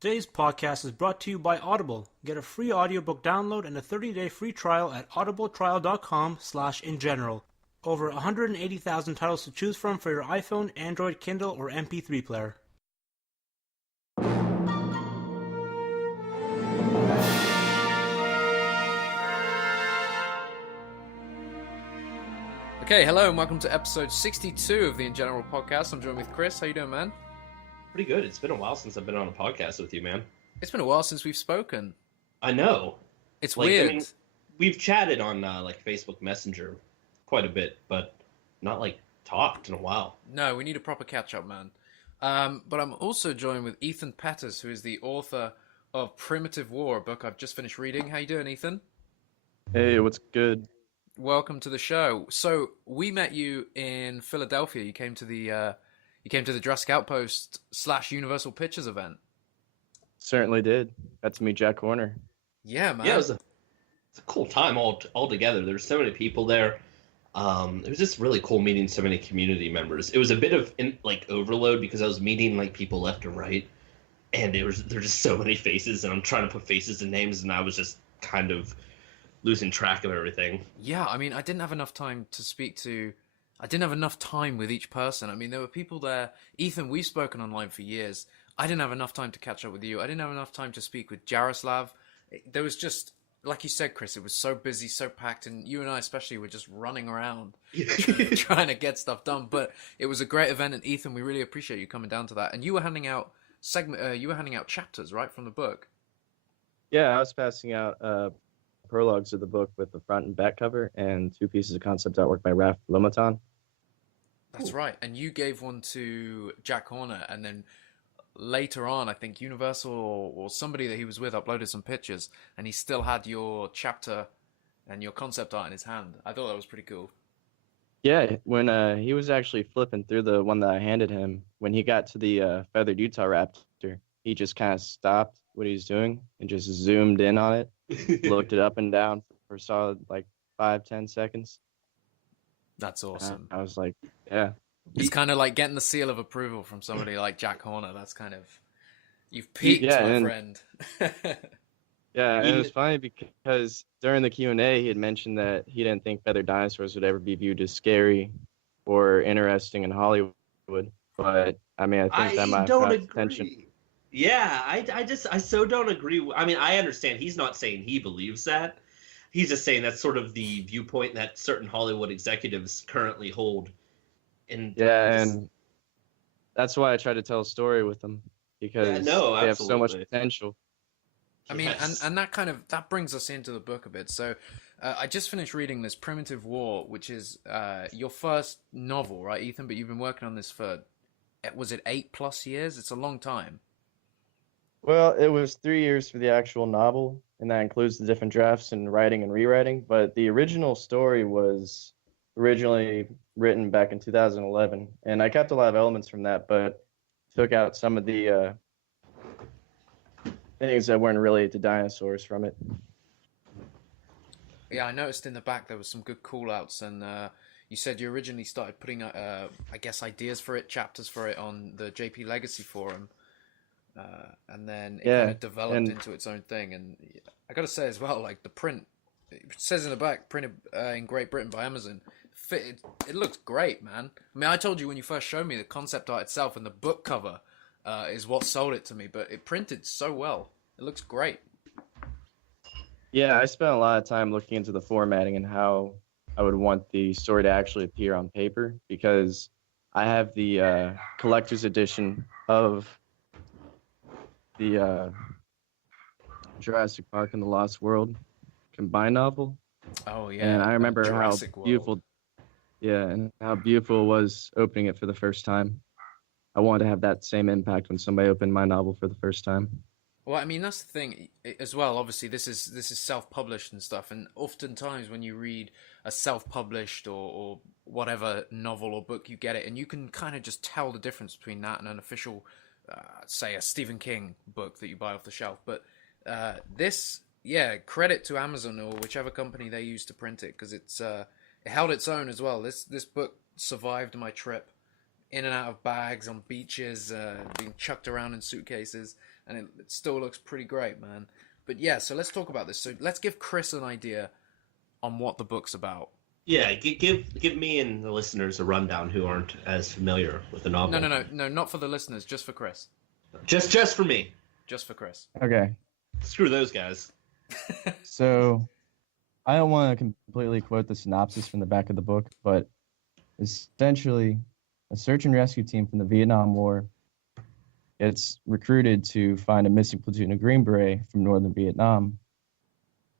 Today's podcast is brought to you by Audible. Get a free audiobook download and a 30-day free trial at audibletrial.com/InGeneral. Over 180,000 titles to choose from for your iPhone, Android, Kindle, or MP3 player. Okay, hello and welcome to episode 62 of the InGeneral podcast. I'm joined with Chris. How you doing, man? Pretty good. It's been a while since I've been on a podcast with you, man. It's been a while since we've spoken. I know. It's weird. I mean, we've chatted on Facebook Messenger quite a bit, but not talked in a while. No, we need a proper catch-up, man. But I'm also joined with Ethan Pettus, who is the author of Primitive War, a book I've just finished reading. How you doing, Ethan? Hey, what's good? Welcome to the show. So we met you in Philadelphia. You came to the Jurassic Outpost / Universal Pictures event. Certainly did. Got to meet Jack Horner. Yeah, man. Yeah, it's a cool time all together. There's so many people there. It was just really cool meeting so many community members. It was a bit of overload because I was meeting people left and right, and there's just so many faces, and I'm trying to put faces and names, and I was just kind of losing track of everything. Yeah, I mean, I didn't have enough time with each person. I mean, there were people there. Ethan, we've spoken online for years. I didn't have enough time to catch up with you. I didn't have enough time to speak with Jaroslav. There was just, like you said, Chris, it was so busy, so packed, and you and I especially were just running around trying to get stuff done. But it was a great event, and Ethan, we really appreciate you coming down to that. And you were handing out chapters, right, from the book. Yeah, I was passing out prologues of the book with the front and back cover and 2 pieces of concept artwork by Raph Lomaton. That's right. And you gave one to Jack Horner, and then later on, I think Universal or somebody that he was with uploaded some pictures, and he still had your chapter and your concept art in his hand. I thought that was pretty cool. Yeah, when he was actually flipping through the one that I handed him, when he got to the feathered Utah Raptor, he just kind of stopped what he was doing and just zoomed in on it, looked it up and down for a solid 5-10 seconds. That's awesome. I was like, yeah. It's kind of like getting the seal of approval from somebody like Jack Horner. That's kind of, you've peaked, my friend. Yeah, and it was funny because during the Q&A, he had mentioned that he didn't think feathered dinosaurs would ever be viewed as scary or interesting in Hollywood. But, I mean, I think that might have got attention. Yeah, I so don't agree. I mean, I understand he's not saying he believes that. He's just saying that's sort of the viewpoint that certain Hollywood executives currently hold. And that's why I try to tell a story with them, because they have so much potential. I mean, and that brings us into the book a bit. So I just finished reading this Primitive War, which is your first novel, right, Ethan? But you've been working on this for, was it 8+ years? It's a long time. Well, it was 3 years for the actual novel, and that includes the different drafts and writing and rewriting. But the original story was originally written back in 2011, and I kept a lot of elements from that, but took out some of the things that weren't related to dinosaurs from it. Yeah, I noticed in the back there was some good call-outs, and you said you originally started putting, I guess, ideas for it, chapters for it on the JP Legacy forum. And then it kind of developed into its own thing. And I got to say as well, the print, it says in the back, printed in Great Britain by Amazon. It looks great, man. I mean, I told you when you first showed me the concept art itself and the book cover is what sold it to me, but it printed so well. It looks great. Yeah, I spent a lot of time looking into the formatting and how I would want the story to actually appear on paper, because I have the collector's edition of the Jurassic Park and the Lost World combined novel. Oh yeah, and I remember Jurassic how beautiful, and how beautiful it was opening it for the first time. I wanted to have that same impact when somebody opened my novel for the first time. Well, I mean, that's the thing as well. Obviously, this is self-published and stuff, and oftentimes when you read a self-published or whatever novel or book, you get it, and you can kind of just tell the difference between that and an official, say, a Stephen King book that you buy off the shelf. But this, credit to Amazon or whichever company they used to print it, because it held its own as well. This book survived my trip in and out of bags on beaches, being chucked around in suitcases, and it still looks pretty great, man. But yeah, so let's talk about this. So let's give Chris an idea on what the book's about. Yeah, give me and the listeners a rundown who aren't as familiar with the novel. No, not for the listeners, just for Chris. Just for me. Just for Chris. Okay. Screw those guys. So, I don't want to completely quote the synopsis from the back of the book, but essentially, a search and rescue team from the Vietnam War gets recruited to find a missing platoon of Green Beret from northern Vietnam.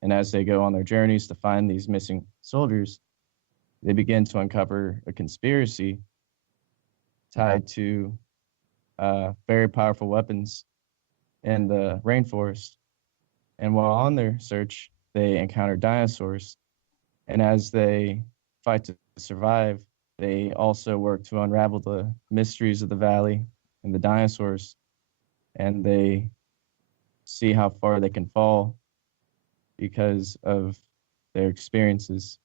And as they go on their journeys to find these missing soldiers, they begin to uncover a conspiracy tied to very powerful weapons in the rainforest. And while on their search, they encounter dinosaurs. And as they fight to survive, they also work to unravel the mysteries of the valley and the dinosaurs. And they see how far they can fall because of their experiences.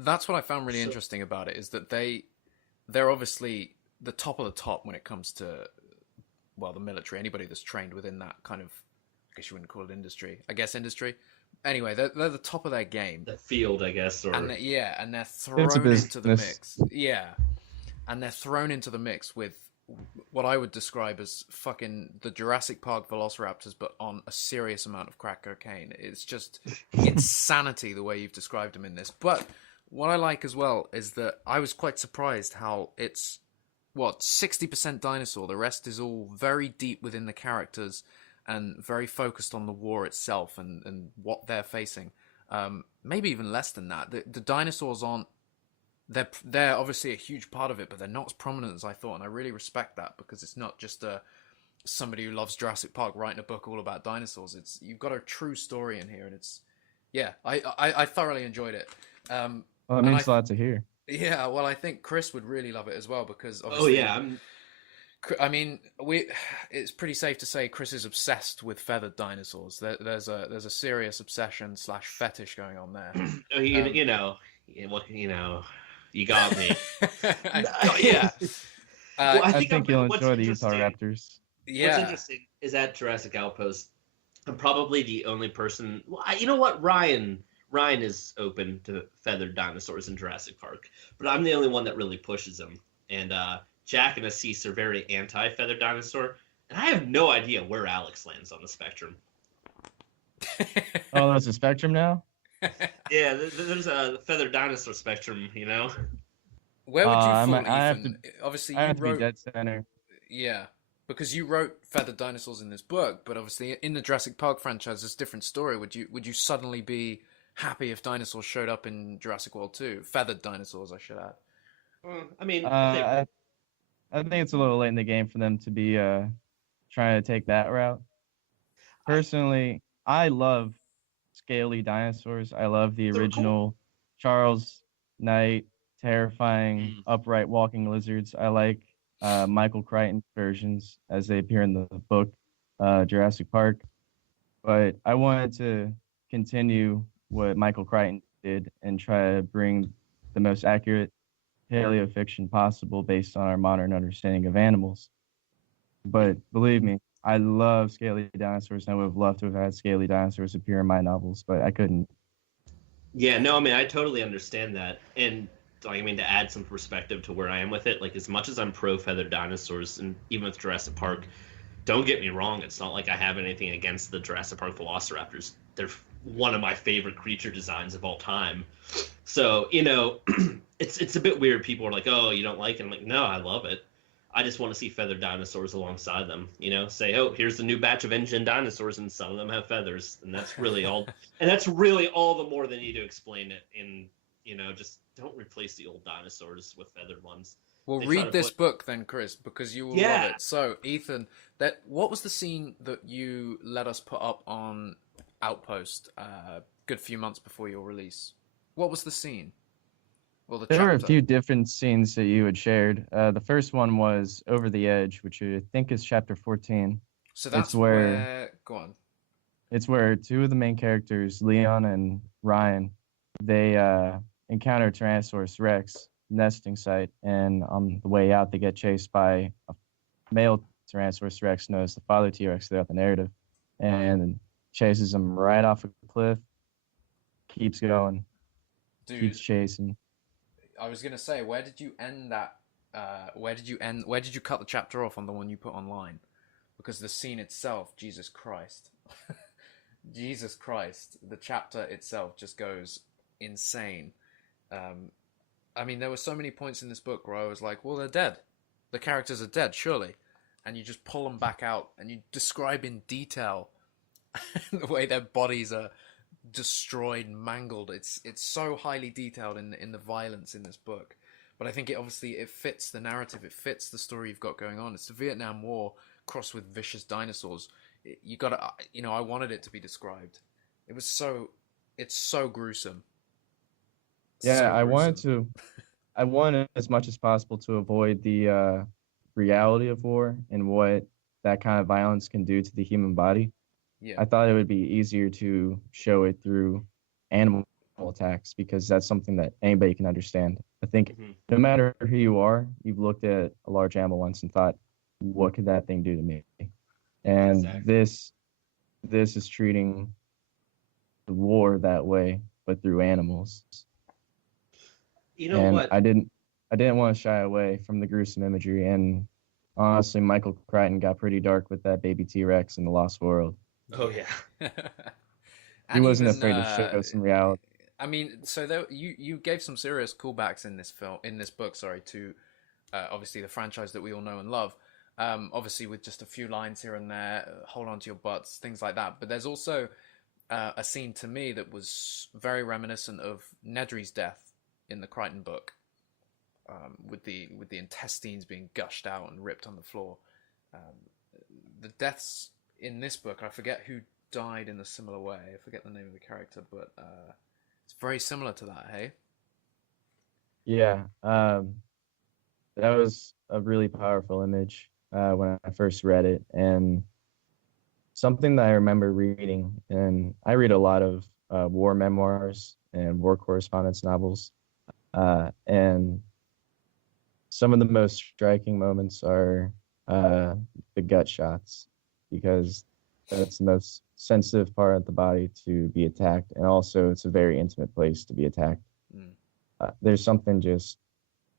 That's what I found really interesting about it, is that they're obviously the top of the top when it comes to, well, the military. Anybody that's trained within that kind of, I guess you wouldn't call it industry. I guess industry. Anyway, they're the top of their game. The field, I guess. Or... And they're thrown into the mix. Yeah. And they're thrown into the mix with what I would describe as fucking the Jurassic Park Velociraptors, but on a serious amount of crack cocaine. It's just insanity the way you've described them in this. But what I like as well is that I was quite surprised how it's, 60% dinosaur. The rest is all very deep within the characters and very focused on the war itself and what they're facing. Maybe even less than that. The dinosaurs aren't, they're obviously a huge part of it, but they're not as prominent as I thought, and I really respect that, because it's not just somebody who loves Jurassic Park writing a book all about dinosaurs. You've got a true story in here, and I thoroughly enjoyed it. Well, it means a lot to hear. Yeah, well, I think Chris would really love it as well, because obviously... I mean, it's pretty safe to say Chris is obsessed with feathered dinosaurs. There's a serious obsession / fetish going on there. You got me. Yeah. Well, I think you'll enjoy the Utah Raptors. Yeah. What's interesting is at Jurassic Outpost, I'm probably the only person. Well, you know what? Ryan is open to feathered dinosaurs in Jurassic Park, but I'm the only one that really pushes them. And Jack and Asees are very anti-feathered dinosaur, and I have no idea where Alex lands on the spectrum. Oh, there's a spectrum now? Yeah, there's a feathered dinosaur spectrum, you know? Where would you fall, Ethan? Obviously, you wrote... be dead center. Yeah, because you wrote feathered dinosaurs in this book, but obviously in the Jurassic Park franchise, it's a different story. Would you suddenly be happy if dinosaurs showed up in Jurassic World 2? Feathered dinosaurs, I should add. I mean... I think it's a little late in the game for them to be trying to take that route. Personally, I love scaly dinosaurs. I love the original Charles Knight, terrifying, upright walking lizards. I like Michael Crichton versions as they appear in the book Jurassic Park. But I wanted to continue what Michael Crichton did and try to bring the most accurate paleofiction possible based on our modern understanding of animals. But believe me, I love scaly dinosaurs, and I would have loved to have had scaly dinosaurs appear in my novels, but I couldn't. Yeah, no, I mean, I totally understand that. And, to add some perspective to where I am with it, as much as I'm pro-feathered dinosaurs, and even with Jurassic Park, don't get me wrong, it's not like I have anything against the Jurassic Park Velociraptors. They're one of my favorite creature designs of all time. So, it's a bit weird. People are like, oh, you don't like it? I'm like, no, I love it. I just want to see feathered dinosaurs alongside them. Say, oh, here's the new batch of InGen dinosaurs, and some of them have feathers, and that's really all. And that's really all the more they need to explain it. And just don't replace the old dinosaurs with feathered ones. Well, read this book then, Chris, because you will love it. So, Ethan, what was the scene that you let us put up on Outpost a good few months before your release? What was the scene? Well, there were a few different scenes that you had shared. The first one was Over the Edge, which I think is chapter 14. So that's where... Go on. It's where two of the main characters, Leon and Ryan, they encounter Tyrannosaurus Rex, nesting site, and on the way out, they get chased by a male Tyrannosaurus Rex, known as the father T-Rex throughout the narrative, and chases them right off a cliff. Keeps going, Dude, keeps chasing. I was gonna say, where did you end that? Where did you end? Where did you cut the chapter off on the one you put online? Because the scene itself, Jesus Christ, Jesus Christ, the chapter itself just goes insane. I mean, there were so many points in this book where I was like, well, they're dead. The characters are dead, surely. And you just pull them back out and you describe in detail the way their bodies are destroyed and mangled. It's so highly detailed in the violence in this book. But I think it fits the narrative. It fits the story you've got going on. It's the Vietnam War crossed with vicious dinosaurs. I wanted it to be described. It's so gruesome. Yeah, So I gruesome. wanted as much as possible to avoid the reality of war and what that kind of violence can do to the human body. Yeah. I thought it would be easier to show it through animal attacks because that's something that anybody can understand. I think no matter who you are, you've looked at a large animal once and thought, what could that thing do to me? And this is treating the war that way, but through animals. You know what? I didn't want to shy away from the gruesome imagery, and honestly, Michael Crichton got pretty dark with that baby T-Rex in The Lost World. Oh yeah. He wasn't afraid to show some reality. I mean, so you gave some serious callbacks in this book, sorry, to obviously the franchise that we all know and love. Obviously with just a few lines here and there, hold on to your butts, things like that. But there's also a scene to me that was very reminiscent of Nedry's death in the Crichton book, with the intestines being gushed out and ripped on the floor. The deaths in this book, I forget who died in a similar way. I forget the name of the character, but it's very similar to that, hey? Yeah, that was a really powerful image when I first read it, and something that I remember reading, and I read a lot of war memoirs and war correspondence novels, and some of the most striking moments are the gut shots, because that's the most sensitive part of the body to be attacked, and also it's a very intimate place to be attacked. There's something just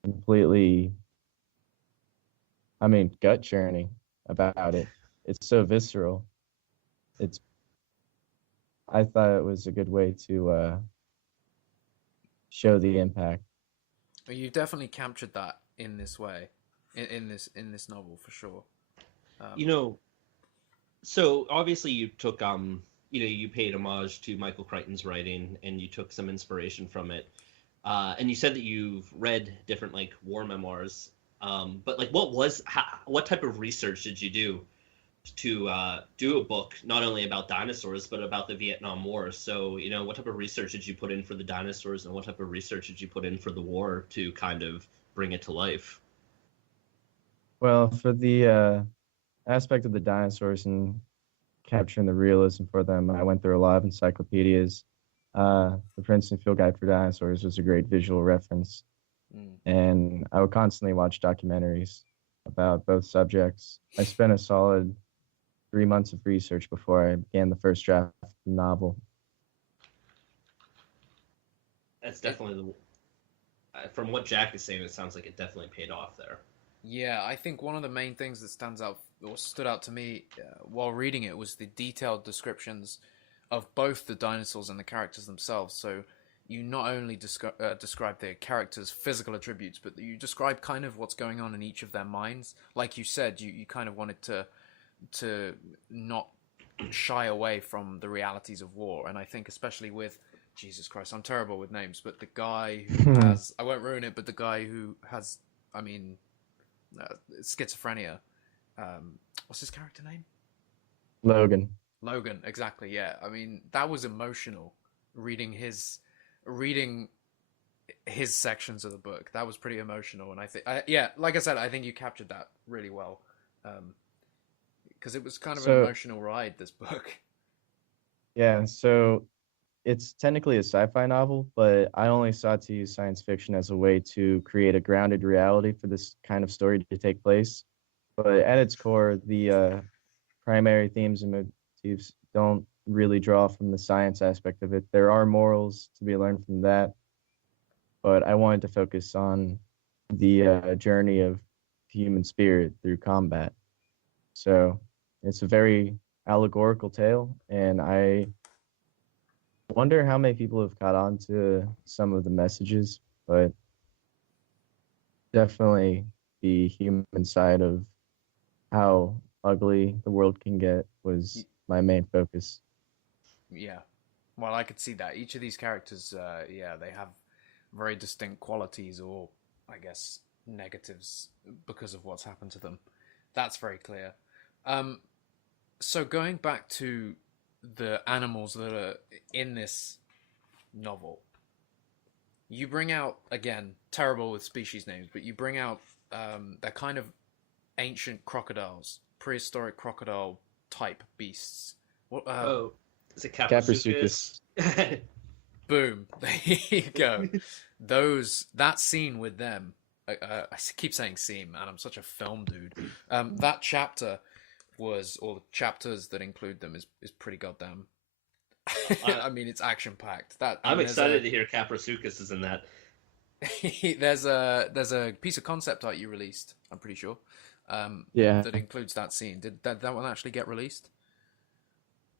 completely, gut churning about it. It's so visceral. I thought it was a good way to show the impact. You definitely captured that in this way, in this novel for sure. So obviously you took you paid homage to Michael Crichton's writing and you took some inspiration from it. And you said that you've read different like war memoirs. But like what type of research did you do to do a book not only about dinosaurs but about the Vietnam War? So, what type of research did you put in for the dinosaurs and what type of research did you put in for the war to kind of bring it to life? Well, for the aspect of the dinosaurs and capturing the realism for them, I went through a lot of encyclopedias. The Princeton Field Guide for Dinosaurs was a great visual reference. And I would constantly watch documentaries about both subjects. I spent a solid 3 months of research before I began the first draft of the novel. That's definitely from what Jack is saying, it sounds like it definitely paid off there. Yeah, I think one of the main things that stands out or stood out to me while reading it was the detailed descriptions of both the dinosaurs and the characters themselves. So you not only describe their characters' physical attributes, but you describe kind of what's going on in each of their minds. Like you said, you kind of wanted to not shy away from the realities of war. And I think especially with, Jesus Christ, I'm terrible with names, but the guy who has, I won't ruin it, but the guy who has, schizophrenia. What's his character name? Logan, exactly, yeah. I mean, that was emotional, reading his sections of the book. That was pretty emotional, and I think, like I said, I think you captured that really well, because it was kind of an emotional ride, this book. Yeah, so it's technically a sci-fi novel, but I only sought to use science fiction as a way to create a grounded reality for this kind of story to take place. But at its core, the primary themes and motifs don't really draw from the science aspect of it. There are morals to be learned from that, but I wanted to focus on the journey of the human spirit through combat. So it's a very allegorical tale, and I wonder how many people have caught on to some of the messages, but definitely the human side of how ugly the world can get was my main focus. Yeah. Well, I could see that. Each of these characters, they have very distinct qualities or, I guess, negatives because of what's happened to them. That's very clear. So going back to the animals that are in this novel, you bring out, again, terrible with species names, but you bring out they're kind of ancient crocodiles, prehistoric crocodile type beasts. What? Is it Caprisuchus? Boom! There you go. That scene with them. I keep saying scene, man. I'm such a film dude. That chapter or the chapters that include them is pretty goddamn. I mean, it's action packed. I'm excited to hear Caprisuchus is in that. there's a piece of concept art you released. I'm pretty sure. That includes that scene. Did that one actually get released?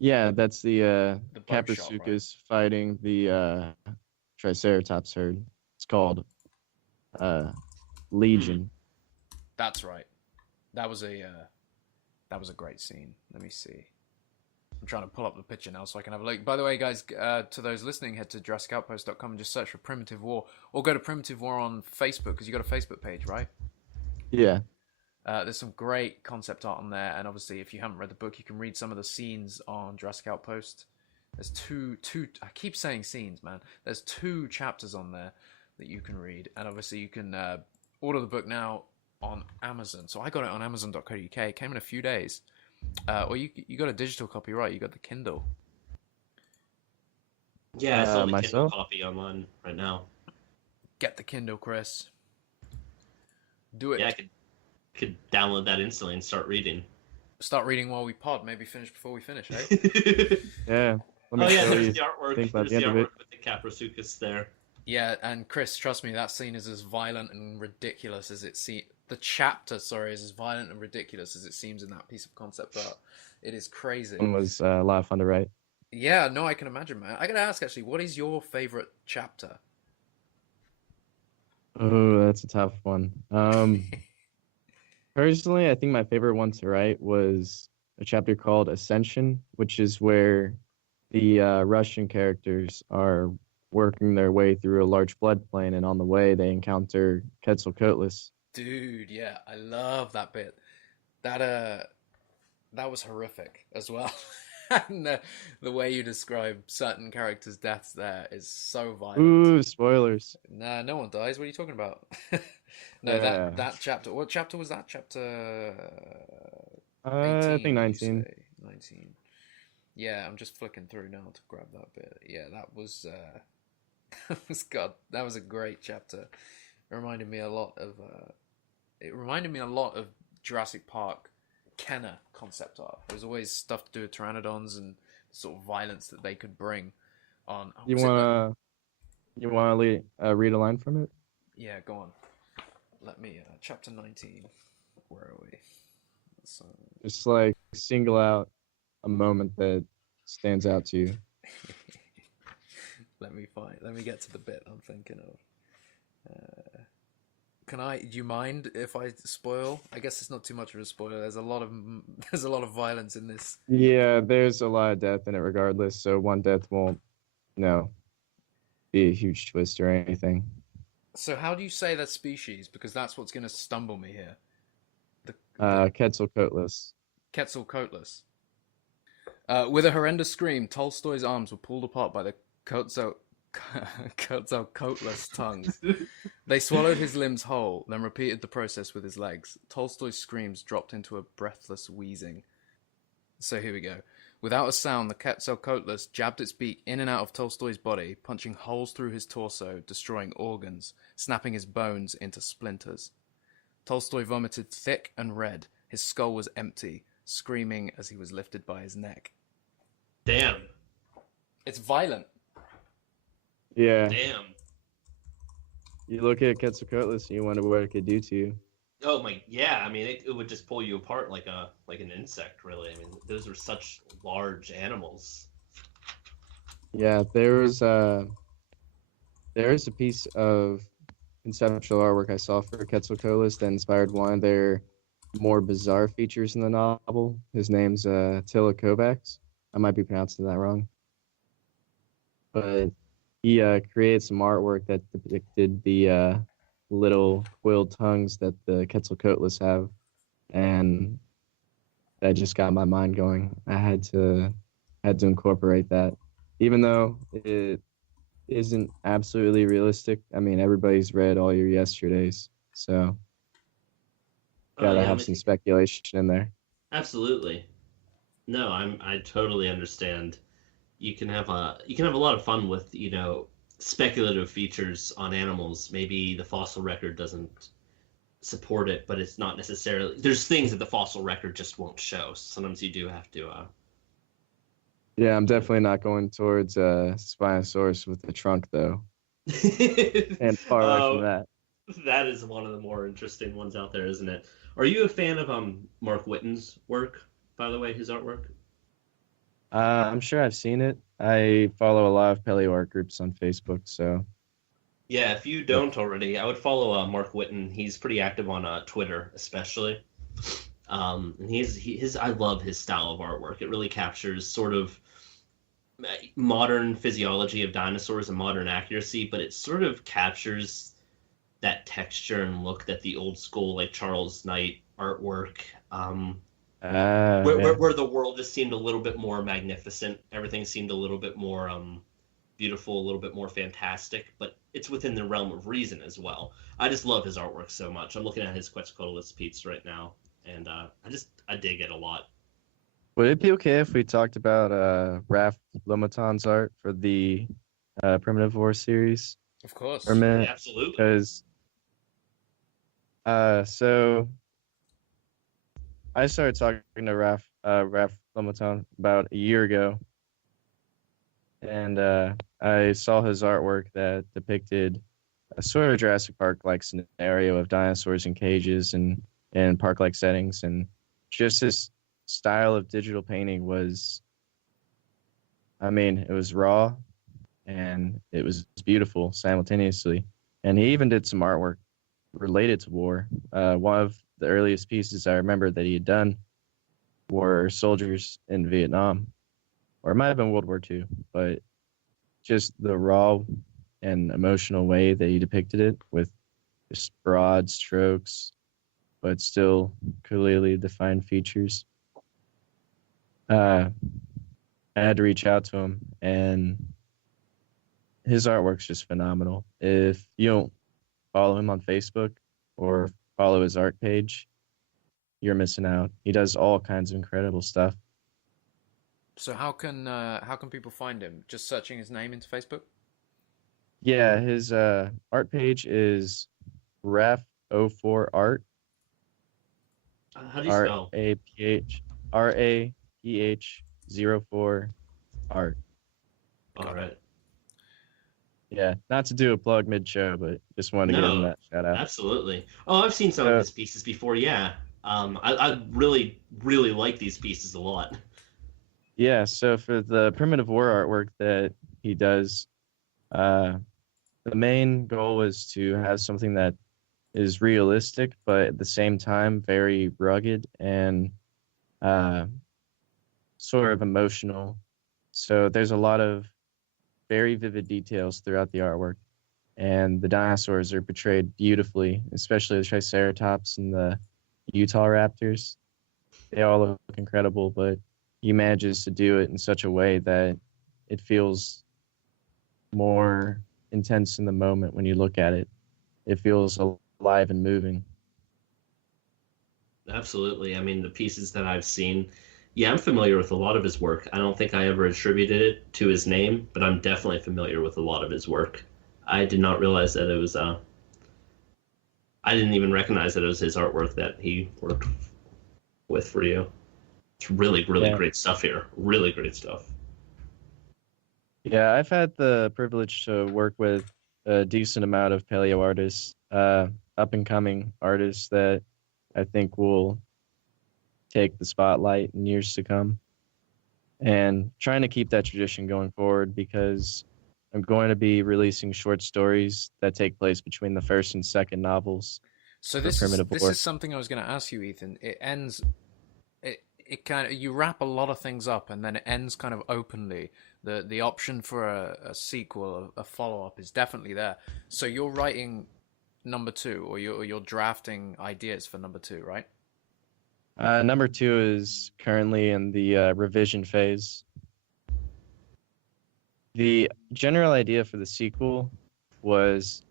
Yeah, that's the right? Caprisuchus fighting the Triceratops herd. It's called Legion. That's right. That was a great scene. Let me see. I'm trying to pull up the picture now so I can have a look. By the way, guys, to those listening, head to JurassicOutpost.com and just search for Primitive War, or go to Primitive War on Facebook because you got a Facebook page, right? Yeah. There's some great concept art on there, and obviously, if you haven't read the book, you can read some of the scenes on Jurassic Outpost. There's two. I keep saying scenes, man. There's 2 chapters on there that you can read, and obviously, you can order the book now on Amazon. So I got it on Amazon.co.uk. It came in a few days. Or you got a digital copy, right? You got the Kindle. Yeah, I saw the myself? Kindle copy online right now. Get the Kindle, Chris. Do it. Yeah, I could download that instantly and start reading. Start reading while we pod. Maybe finish before we finish, eh? Yeah. There's the artwork. There's the artwork with the Caprisuchus there. Yeah, and Chris, trust me, that scene is as violent and ridiculous as it seems. The chapter, is as violent and ridiculous as it seems in that piece of concept art. It is crazy. It was a lot of fun to write. Yeah, no, I can imagine, man. I gotta ask, actually, what is your favorite chapter? Oh, that's a tough one. Personally, I think my favorite one to write was a chapter called Ascension, which is where the Russian characters are working their way through a large floodplain, and on the way they encounter Quetzalcoatlus. Dude, yeah, I love that bit. That was horrific as well. And the way you describe certain characters' deaths there is so violent. Ooh, spoilers. Nah, no one dies. What are you talking about? No, Yeah. that chapter. What chapter was that? Chapter 18, I think 19. 19. Yeah, I'm just flicking through now to grab that bit. Yeah, that was that was a great chapter. It reminded me a lot of Jurassic Park Kenner concept art. There was always stuff to do with pteranodons and the sort of violence that they could bring on. You wanna read a line from it? Yeah, go on. Let me chapter 19. Where are we? Just like single out a moment that stands out to you. Let me get to the bit I'm thinking of. Do you mind if I spoil? I guess it's not too much of a spoiler. There's a lot of violence in this. Yeah, there's a lot of death in it regardless, so one death won't, be a huge twist or anything. So how do you say that species? Because that's what's going to stumble me here. Quetzalcoatlus. Quetzalcoatlus. With a horrendous scream, Tolstoy's arms were pulled apart by the Quetzalcoatlus tongues. They swallowed his limbs whole, then repeated the process with his legs. Tolstoy's screams dropped into a breathless wheezing. So here we go. Without a sound, the Quetzalcoatlus jabbed its beak in and out of Tolstoy's body, punching holes through his torso, destroying organs, snapping his bones into splinters. Tolstoy vomited thick and red. His skull was empty, screaming as he was lifted by his neck. Damn. It's violent. Yeah. Damn. You look at Quetzalcoatlus and you wonder what it could do to you. Oh my, yeah. I mean, it would just pull you apart like an insect, really. I mean, those are such large animals. Yeah, there's a piece of conceptual artwork I saw for Quetzalcoatlus that inspired one of their more bizarre features in the novel. His name's Attila Kovacs. I might be pronouncing that wrong, but he created some artwork that depicted the little quilled tongues that the Quetzalcoatlus have, and that just got my mind going. I had to incorporate that, even though it isn't absolutely realistic. I mean, everybody's read all your yesterdays, so gotta have some speculation in there. Absolutely. No, I totally understand. You can have a lot of fun with, speculative features on animals. Maybe the fossil record doesn't support it, but it's not necessarily. There's things that the fossil record just won't show. Sometimes you do have to. Yeah, I'm definitely not going towards Spinosaurus with the trunk though, and far away from that. That is one of the more interesting ones out there, isn't it? Are you a fan of Mark Whitten's work, by the way, his artwork? I'm sure I've seen it. I follow a lot of paleo art groups on Facebook, so. Yeah, if you don't already, I would follow Mark Whitten. He's pretty active on Twitter, especially. And I love his style of artwork. It really captures sort of modern physiology of dinosaurs and modern accuracy, but it sort of captures that texture and look that the old school, like Charles Knight artwork, where the world just seemed a little bit more magnificent. Everything seemed a little bit more beautiful, a little bit more fantastic, but it's within the realm of reason as well. I just love his artwork so much. I'm looking at his Quetzalcoatlus Pete's right now, and I dig it a lot. Would it be okay if we talked about Raph Lomaton's art for the Primitive War series? Of course. For a minute? Yeah, absolutely. Because so I started talking to Raph Lomaton about a year ago, and I saw his artwork that depicted a sort of Jurassic Park-like scenario of dinosaurs in cages and in park-like settings, and just his style of digital painting was, I mean, it was raw and it was beautiful simultaneously. And he even did some artwork related to war. One of the earliest pieces I remember that he had done were soldiers in Vietnam, or it might have been World War II, but just the raw and emotional way that he depicted it with just broad strokes, but still clearly defined features. I had to reach out to him, and his artwork's just phenomenal. If you don't follow him on Facebook or follow his art page, you're missing out. He does all kinds of incredible stuff. So how can people find him? Just searching his name into Facebook? Yeah, his art page is Raph04art. How do you spell? RAPH04 art. All right. Yeah, not to do a plug mid-show, but just wanted to give him that shout out. Absolutely. Oh, I've seen some of his pieces before. Yeah, I really, really like these pieces a lot. Yeah, so for the Primitive War artwork that he does, the main goal was to have something that is realistic, but at the same time very rugged and sort of emotional. So there's a lot of very vivid details throughout the artwork, and the dinosaurs are portrayed beautifully, especially the Triceratops and the Utah Raptors. They all look incredible, but he manages to do it in such a way that it feels more intense in the moment when you look at it. It feels alive and moving. Absolutely. I mean, the pieces that I've seen, Yeah, I'm familiar with a lot of his work. I don't think I ever attributed it to his name, but I'm definitely familiar with a lot of his work. I did not realize that it was. I didn't even recognize that it was his artwork that he worked with for you. It's really, really great stuff here. Really great stuff. Yeah, I've had the privilege to work with a decent amount of paleo artists, up and coming artists that I think will take the spotlight in years to come. And trying to keep that tradition going forward, because I'm going to be releasing short stories that take place between the first and second novels. So this is something I was going to ask you, Ethan. It ends. It kind of, you wrap a lot of things up, and then it ends kind of openly. The option for a sequel, a follow up, is definitely there. So you're writing number 2, or you're drafting ideas for number 2, right? Number 2 is currently in the revision phase. The general idea for the sequel was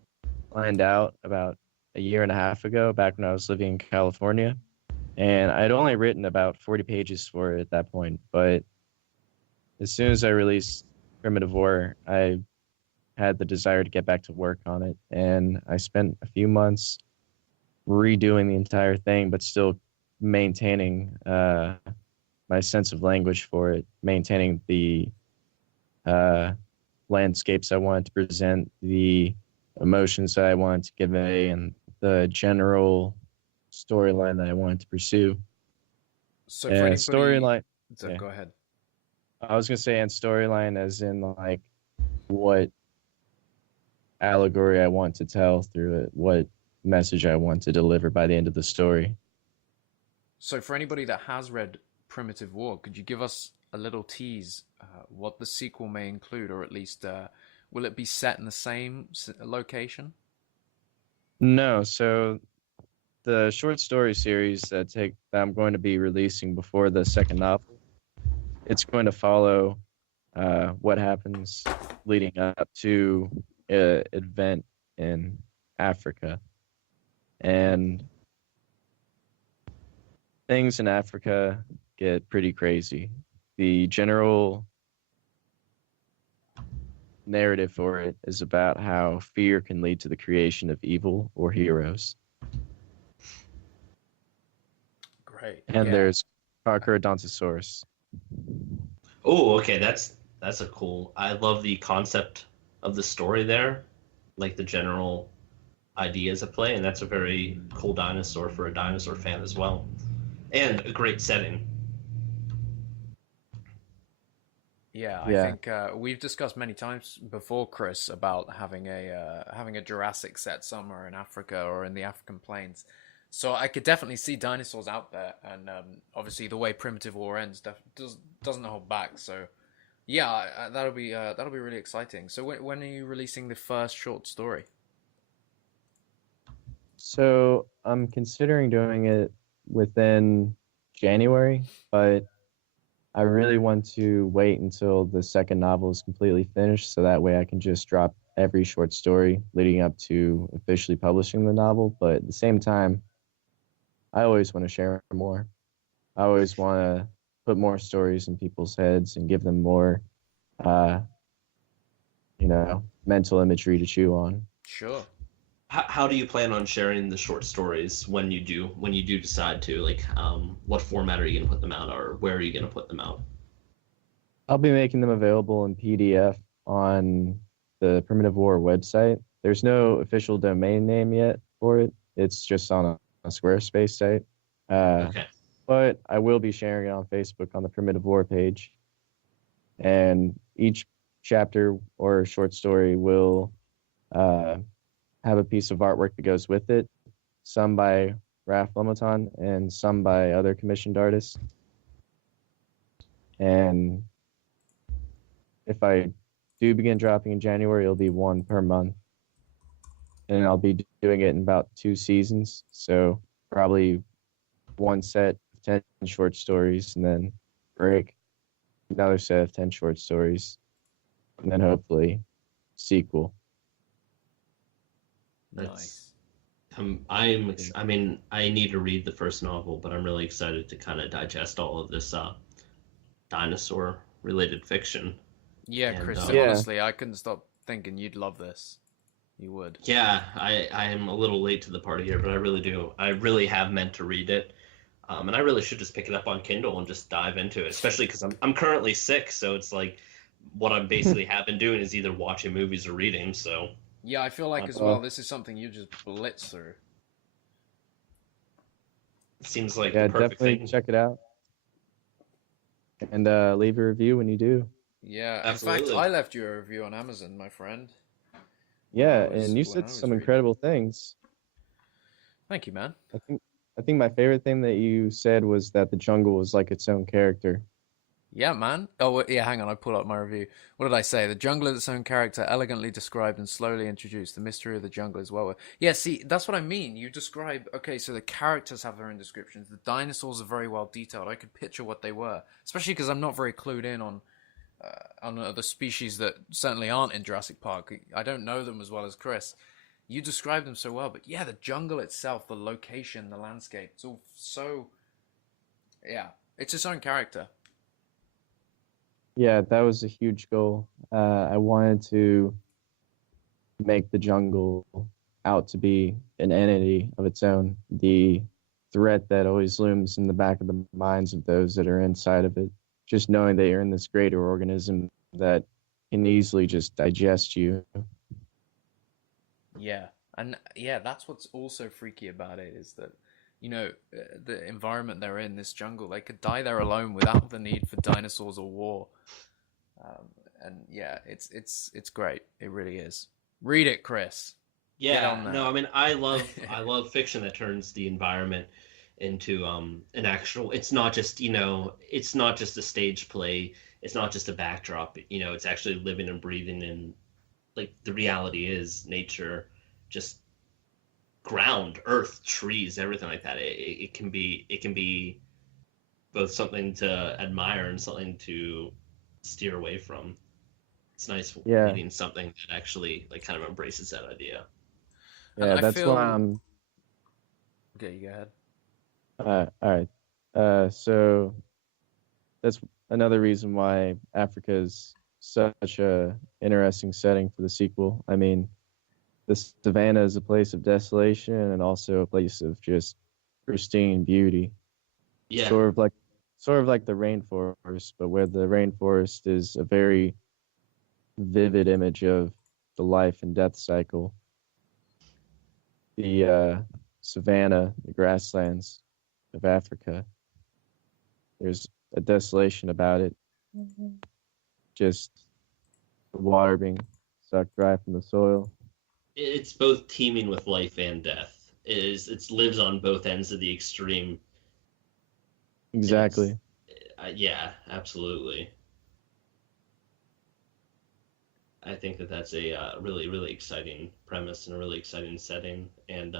lined out about a year and a half ago, back when I was living in California. And I'd only written about 40 pages for it at that point. But as soon as I released Primitive War, I had the desire to get back to work on it. And I spent a few months redoing the entire thing, but still maintaining my sense of language for it, maintaining the landscapes I wanted to present, the emotions that I wanted to convey, and the general storyline that I wanted to pursue. So for anybody, storyline. So go ahead. I was gonna say, and storyline as in like what allegory I want to tell through it, what message I want to deliver by the end of the story. So for anybody that has read Primitive War, could you give us a little tease what the sequel may include, or at least will it be set in the same location? No, so the short story series that I'm going to be releasing before the second novel, it's going to follow what happens leading up to an event in Africa. And things in Africa get pretty crazy. The general narrative for it is about how fear can lead to the creation of evil or heroes. Great. And there's Carcharodontosaurus. Oh, okay, that's a cool. I love the concept of the story there, like the general ideas at play, and that's a very cool dinosaur for a dinosaur fan as well, and a great setting. Yeah, I think we've discussed many times before, Chris, about having a Jurassic set somewhere in Africa or in the African plains. So I could definitely see dinosaurs out there, and obviously the way Primitive War ends doesn't hold back. So yeah, that'll be really exciting. So when are you releasing the first short story? So I'm considering doing it within January, but I really want to wait until the second novel is completely finished, so that way I can just drop every short story leading up to officially publishing the novel. But at the same time, I always want to share more. I always want to put more stories in people's heads and give them more, mental imagery to chew on. Sure. How do you plan on sharing the short stories when you do decide to? Like, what format are you going to put them out, or where are you going to put them out? I'll be making them available in PDF on the Primitive War website. There's no official domain name yet for it. It's just on a Squarespace site. Okay. But I will be sharing it on Facebook on the Primitive War page. And each chapter or short story will have a piece of artwork that goes with it, some by Raph Lomaton and some by other commissioned artists. And if I do begin dropping in January, it'll be one per month. And I'll be doing it in about 2 seasons. So probably one set of 10 short stories, and then break, another set of 10 short stories, and then hopefully sequel. Nice. I mean, I need to read the first novel, but I'm really excited to kind of digest all of this dinosaur-related fiction. Yeah, And, Chris, Yeah. honestly, I couldn't stop thinking you'd love this. You would. Yeah, I am a little late to the party here, but I really do. I really have meant to read it. And I really should just pick it up on Kindle and just dive into it, especially because I'm currently sick, so it's like what I'm basically have been doing is either watching movies or reading. So Yeah, I feel like as well, this is something you just blitz through. it seems like Yeah, the perfect definitely thing. check it out. And leave a review when you do. Yeah, Absolutely. in fact, I left you a review on Amazon, my friend. Yeah, When I and you was said some reading. incredible things. Thank you, man. I think my favorite thing that you said was that the jungle was like its own character. Yeah, man. Oh, yeah, hang on. I pull up my review. What did I say? The jungle is its own character, elegantly described and slowly introduced. The mystery of the jungle is well. Yeah, see, that's what I mean. You describe, okay, so the characters have their own descriptions. The dinosaurs are very well detailed. I could picture what they were, especially because I'm not very clued in on the species that certainly aren't in Jurassic Park. I don't know them as well as Chris. You describe them so well, but yeah, the jungle itself, the location, the landscape, it's all so, yeah, it's its own character. Yeah, that was a huge goal. I wanted to make the jungle out to be an entity of its own, the threat that always looms in the back of the minds of those that are inside of it. Just knowing that you're in this greater organism that can easily just digest you. Yeah, and yeah, that's what's also freaky about it is that, you know, the environment they're in, this jungle, they could die there alone without the need for dinosaurs or war. And yeah, it's great. It really is. Read it, Chris. Get Yeah, on that. no, I mean I love fiction that turns the environment into an actual. It's not just it's not just a stage play. It's not just a backdrop. It's actually living and breathing in like the reality is nature, just ground, earth, trees, everything like that. It can be both something to admire and something to steer away from. It's nice Yeah. reading something that actually like kind of embraces that idea. Yeah, And I that's feel... why I'm. Okay, you go ahead. All right. So that's another reason why Africa is such a interesting setting for the sequel. I mean, the savannah is a place of desolation and also a place of just pristine beauty. Yeah. Sort of like the rainforest, but where the rainforest is a very vivid image of the life and death cycle. The savanna, the grasslands of Africa, there's a desolation about it. Mm-hmm. Just the water being sucked dry from the soil. It's both teeming with life and death. It lives on both ends of the extreme. Exactly. Yeah, absolutely. I think that's a really, really exciting premise and a really exciting setting. And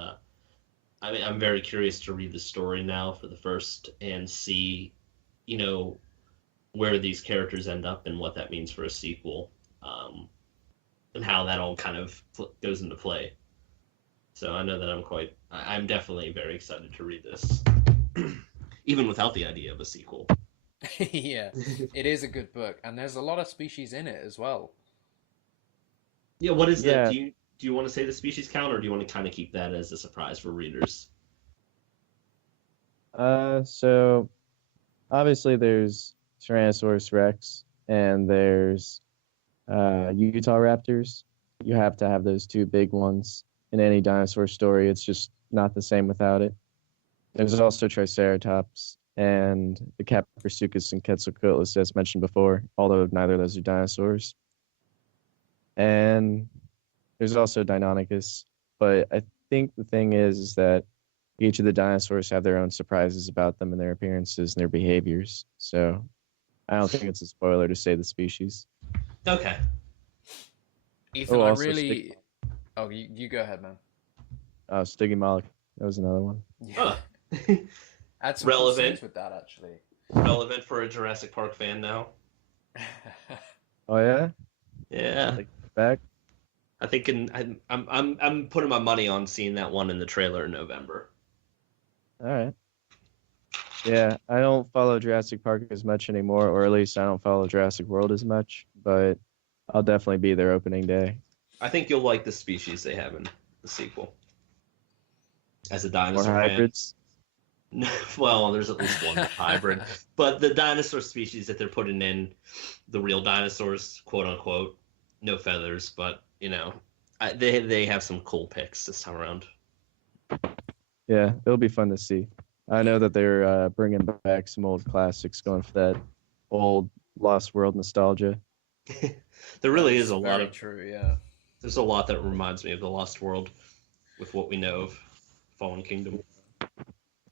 I mean, I'm very curious to read the story now for the first and see, where these characters end up and what that means for a sequel, and how that all kind of goes into play. So I know that I'm definitely very excited to read this, even without the idea of a sequel. Yeah, it is a good book, and there's a lot of species in it as well. Yeah, what is the do you want to say the species count, or do you want to kind of keep that as a surprise for readers? So obviously there's Tyrannosaurus Rex and there's Utah Raptors. You have to have those two big ones in any dinosaur story. It's just not the same without it. There's also Triceratops and the Caprisuchus and Quetzalcoatlus, as mentioned before, although neither of those are dinosaurs. And there's also Deinonychus. But I think the thing is that each of the dinosaurs have their own surprises about them and their appearances and their behaviors. So I don't think it's a spoiler to say the species. Okay. Ethan, I really... Oh, you go ahead, man. Stygimoloch. That was another one. Huh. Add some cool scenes with that, actually. Relevant for a Jurassic Park fan now. Oh yeah. Yeah. Like back. I think I'm putting my money on seeing that one in the trailer in November. All right. Yeah, I don't follow Jurassic Park as much anymore, or at least I don't follow Jurassic World as much, but I'll definitely be there opening day. I think you'll like the species they have in the sequel. As a More dinosaur fan. hybrids. Well, there's at least one hybrid, but the dinosaur species that they're putting in, the real dinosaurs, quote unquote, no feathers, but they have some cool picks this time around. Yeah, it'll be fun to see. I know that they're bringing back some old classics, going for that old Lost World nostalgia. There really is a lot of true. Yeah, there's a lot that reminds me of the Lost World, with what we know of Fallen Kingdom.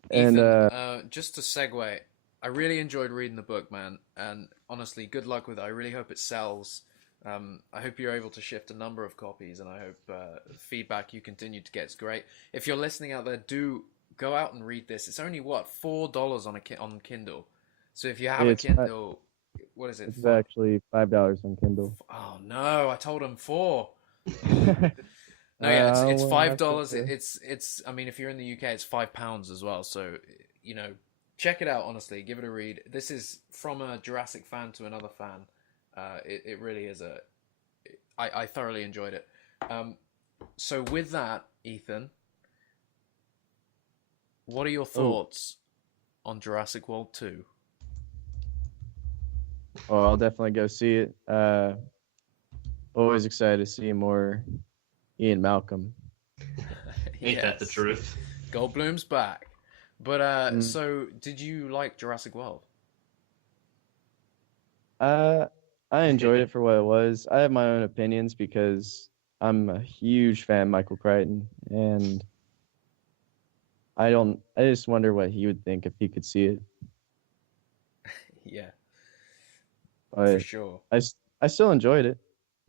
Ethan, just to segue, I really enjoyed reading the book, man, and honestly, good luck with it. I really hope it sells. I hope you're able to shift a number of copies, and I hope feedback you continue to get is great. If you're listening out there, do go out and read this. It's only $4 on Kindle. So if you have a Kindle, what is it? It's actually $5 on Kindle. Oh no, I told him $4. No, yeah, it's $5. It's. I mean, if you're in the UK, it's £5 as well. So, check it out. Honestly, give it a read. This is from a Jurassic fan to another fan. It really is I thoroughly enjoyed it. So with that, Ethan, what are your thoughts on Jurassic World 2? Oh, I'll definitely go see it. Always excited to see more Ian Malcolm. Ain't that the truth? Goldblum's back. But so did you like Jurassic World? I enjoyed it for what it was. I have my own opinions because I'm a huge fan of Michael Crichton, and I just wonder what he would think if he could see it. Yeah. But for sure. I still enjoyed it.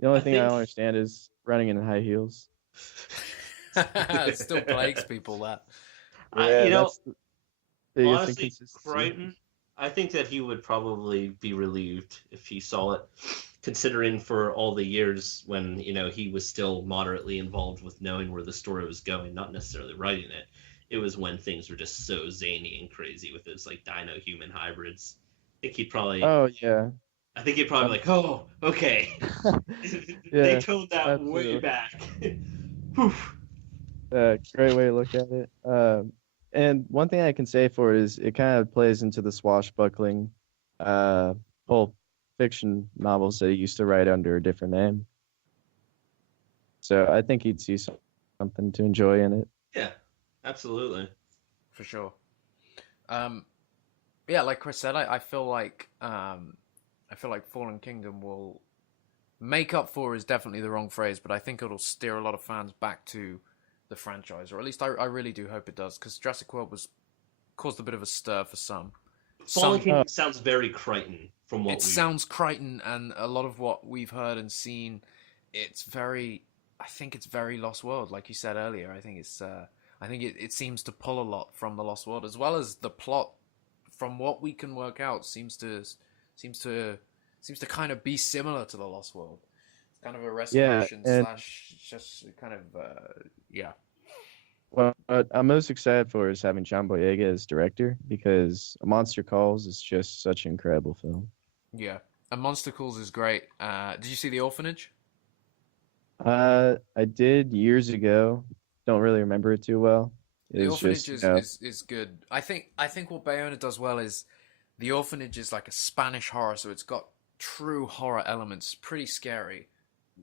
The only thing I don't understand is running in high heels. It still plagues people, that. Honestly, Crichton, I think that he would probably be relieved if he saw it, considering for all the years when, he was still moderately involved with knowing where the story was going, not necessarily writing it. It was when things were just so zany and crazy with those, dino-human hybrids. I think he'd probably... Oh, yeah. I think he'd probably be like, oh, okay. They toned that absolutely. Way back. Great way to look at it. And one thing I can say for it is it kind of plays into the swashbuckling Pulp Fiction novels that he used to write under a different name. So I think he'd see something to enjoy in it. Yeah, absolutely. For sure. Yeah, like Chris said, I feel like Fallen Kingdom will make up for is definitely the wrong phrase, but I think it'll steer a lot of fans back to the franchise, or at least I really do hope it does, because Jurassic World caused a bit of a stir for some. Fallen Kingdom sounds very Crichton from what sounds Crichton, and a lot of what we've heard and seen, I think it's very Lost World, like you said earlier. I think it seems to pull a lot from the Lost World, as well as the plot, from what we can work out, seems to kind of be similar to the Lost World. It's kind of a restoration slash just kind of yeah. Well, what I'm most excited for is having John Boyega as director, because A Monster Calls is just such an incredible film. Yeah, and Monster Calls is great. Did you see The Orphanage? I did years ago. Don't really remember it too well. The Orphanage is good. I think what Bayona does well is The Orphanage is like a Spanish horror, so it's got true horror elements. Pretty scary.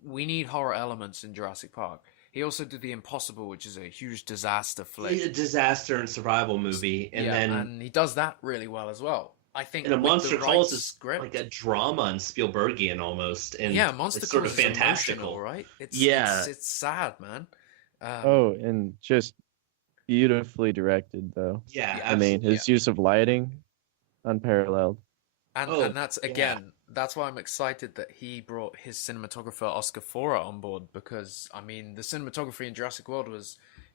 We need horror elements in Jurassic Park. He also did The Impossible, which is a huge disaster flick. A disaster and survival movie, and he does that really well as well. I think. And A Monster Calls is like a drama and Spielbergian almost, and Monster Calls sort of is fantastical, right? It's sad, man. And just beautifully directed, though. Yeah, I mean, his use of lighting, unparalleled. And that's that's why I'm excited that he brought his cinematographer Oscar Fora on board, because I mean the cinematography in Jurassic World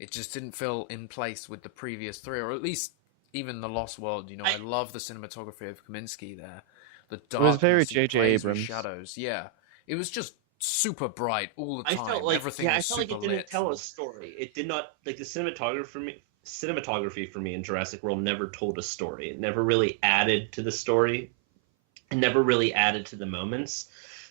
it just didn't feel in place with the previous three, or at least even the Lost World. I love the cinematography of Kaminsky there. The darkness, it was very J.J. Abrams. Shadows, yeah. It was just super bright all the time. I felt like everything was it didn't lit. tell a story. It did not, like, the cinematography cinematography for me in Jurassic World never told a story. It never really added to the story. It never really added to the moments.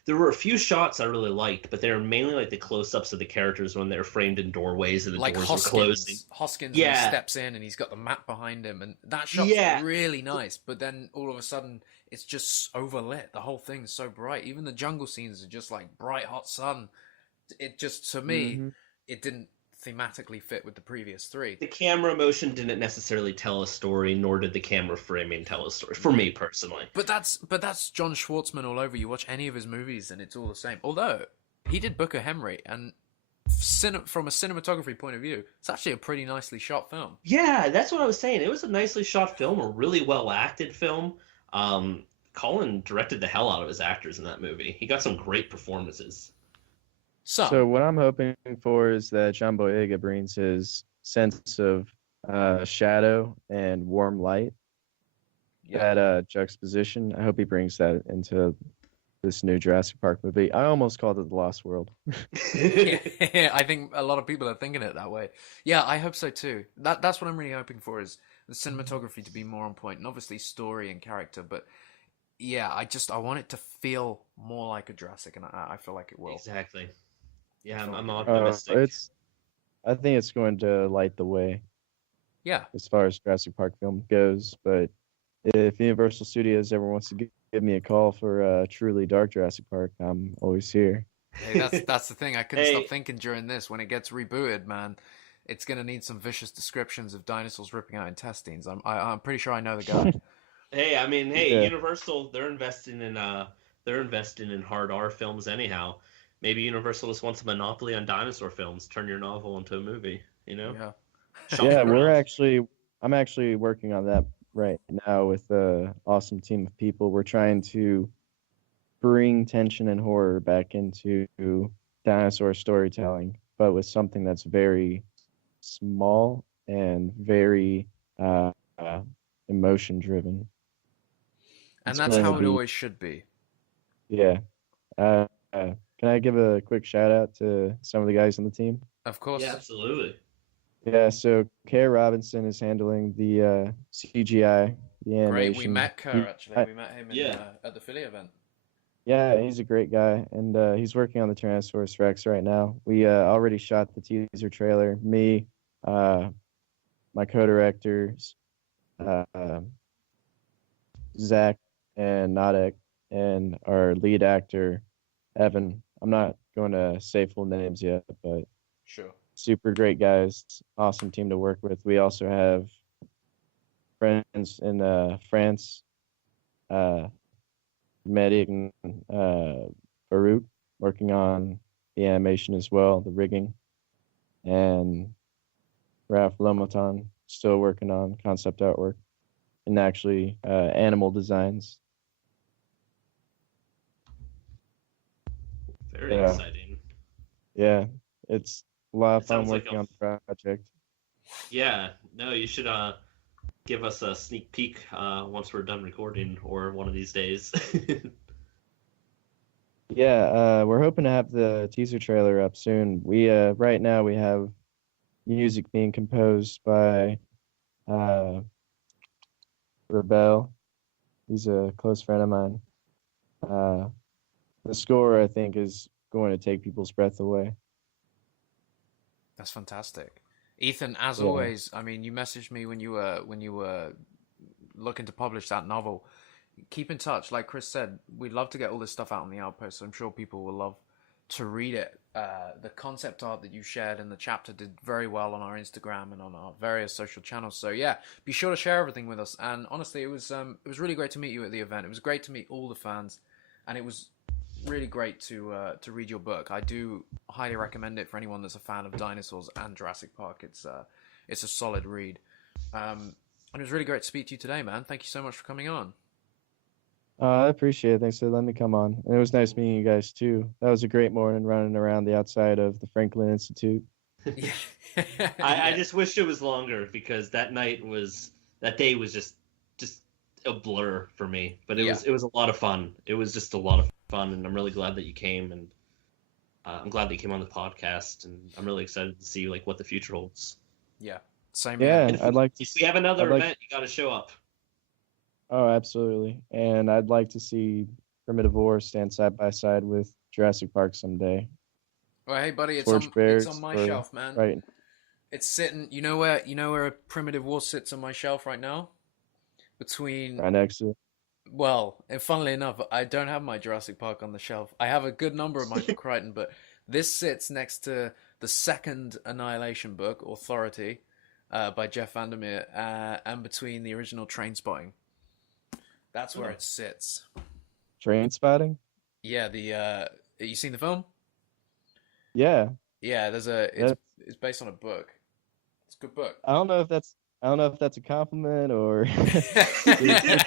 There were a few shots I really liked, but they were mainly like the close-ups of the characters when they're framed in doorways and the Like doors were closing. Hoskins when he Yeah, steps in and he's got the map behind him, and that shot's yeah, really nice. But then all of a sudden, it's just overlit. The whole thing's so bright. Even the jungle scenes are just like bright, hot sun. It just, to me, it didn't thematically fit with the previous three. the camera motion didn't necessarily tell a story, nor did the camera framing tell a story. For me personally, But that's John Schwartzman all over. You watch any of his movies, and it's all the same. Although he did Book of Henry, and from a cinematography point of view, it's actually a pretty nicely shot film. yeah, that's what I was saying. It was a nicely shot film, a really well acted film. Colin directed the hell out of his actors in that movie. He got some great performances. So what I'm hoping for is that John Boyega brings his sense of shadow and warm light, that juxtaposition. I hope he brings that into this new Jurassic Park movie. I almost called it The Lost World. Yeah, I think a lot of people are thinking it that way. Yeah, I hope so too. That's what I'm really hoping for, is the cinematography to be more on point, and obviously story and character. But yeah, I want it to feel more like a Jurassic, and I feel like it will. Exactly. Yeah, I'm optimistic. I think it's going to light the way. Yeah. As far as Jurassic Park film goes, but if Universal Studios ever wants to give me a call for a truly dark Jurassic Park, I'm always here. Hey, that's the thing. I couldn't stop thinking during this. When it gets rebooted, man, it's gonna need some vicious descriptions of dinosaurs ripping out intestines. I'm pretty sure I know the guy. Hey, Universal, they're investing in hard R films anyhow. Maybe Universal just wants a monopoly on dinosaur films. Turn your novel into a movie, you know? Yeah. I'm actually working on that right now with an awesome team of people. We're trying to bring tension and horror back into dinosaur storytelling, but with something that's very small and very emotion driven. And that's how it always should be. Yeah. Can I give a quick shout out to some of the guys on the team? Of course. Yeah, absolutely. Yeah, so Kerr Robinson is handling the CGI, the animation. Great, we met Kerr actually. We met him at the Philly event. Yeah, he's a great guy, and he's working on the Tyrannosaurus Rex right now. We already shot the teaser trailer. Me, my co-directors, Zach and Nadek, and our lead actor, Evan. I'm not going to say full names yet, but sure. Super great guys, awesome team to work with. We also have friends in France, Medic and Farouk working on the animation as well, the rigging, and Ralph Lomoton still working on concept artwork and actually animal designs. Very exciting. Yeah, it's a lot of fun working on the project. Yeah, no, you should give us a sneak peek once we're done recording, or one of these days. Yeah, we're hoping to have the teaser trailer up soon. We right now we have music being composed by Rebel. He's a close friend of mine. The score, I think, is going to take people's breath away. That's fantastic. Ethan, as always, I mean, you messaged me when you were looking to publish that novel. Keep in touch. Like Chris said, we'd love to get all this stuff out on the Outpost, so I'm sure people will love to read it. The concept art that you shared in the chapter did very well on our Instagram and on our various social channels. So yeah, be sure to share everything with us. And honestly, it was really great to meet you at the event. It was great to meet all the fans, and it was really great to read your book. I do highly recommend it for anyone that's a fan of dinosaurs and Jurassic Park. It's a solid read. And it was really great to speak to you today, man. Thank you so much for coming on. I appreciate it. Thanks for letting me come on. And it was nice meeting you guys too. That was a great morning running around the outside of the Franklin Institute. I just wish it was longer, because that day was just a blur for me. But it was a lot of fun. It was just a lot of fun, and I'm really glad that you came, and I'm glad that you came on the podcast, and I'm really excited to see what the future holds. Yeah, Same Yeah, here. I'd like to. If we have another I'd like. event, you got to show up. Oh, absolutely. And I'd like to see Primitive War stand side by side with Jurassic Park someday. Well, hey, buddy, Torch it's on bears my or shelf, man. right It's sitting. You know where a Primitive War sits on my shelf right now? Between right next to it. Well, and funnily enough, I don't have my Jurassic Park on the shelf. I have a good number of Michael Crichton, but this sits next to the second Annihilation book, Authority, by Jeff Vandermeer, and between the original Trainspotting. That's where it sits. Train spotting? Yeah, you seen the film? Yeah. Yeah, it's based on a book. It's a good book. I don't know if that's a compliment or it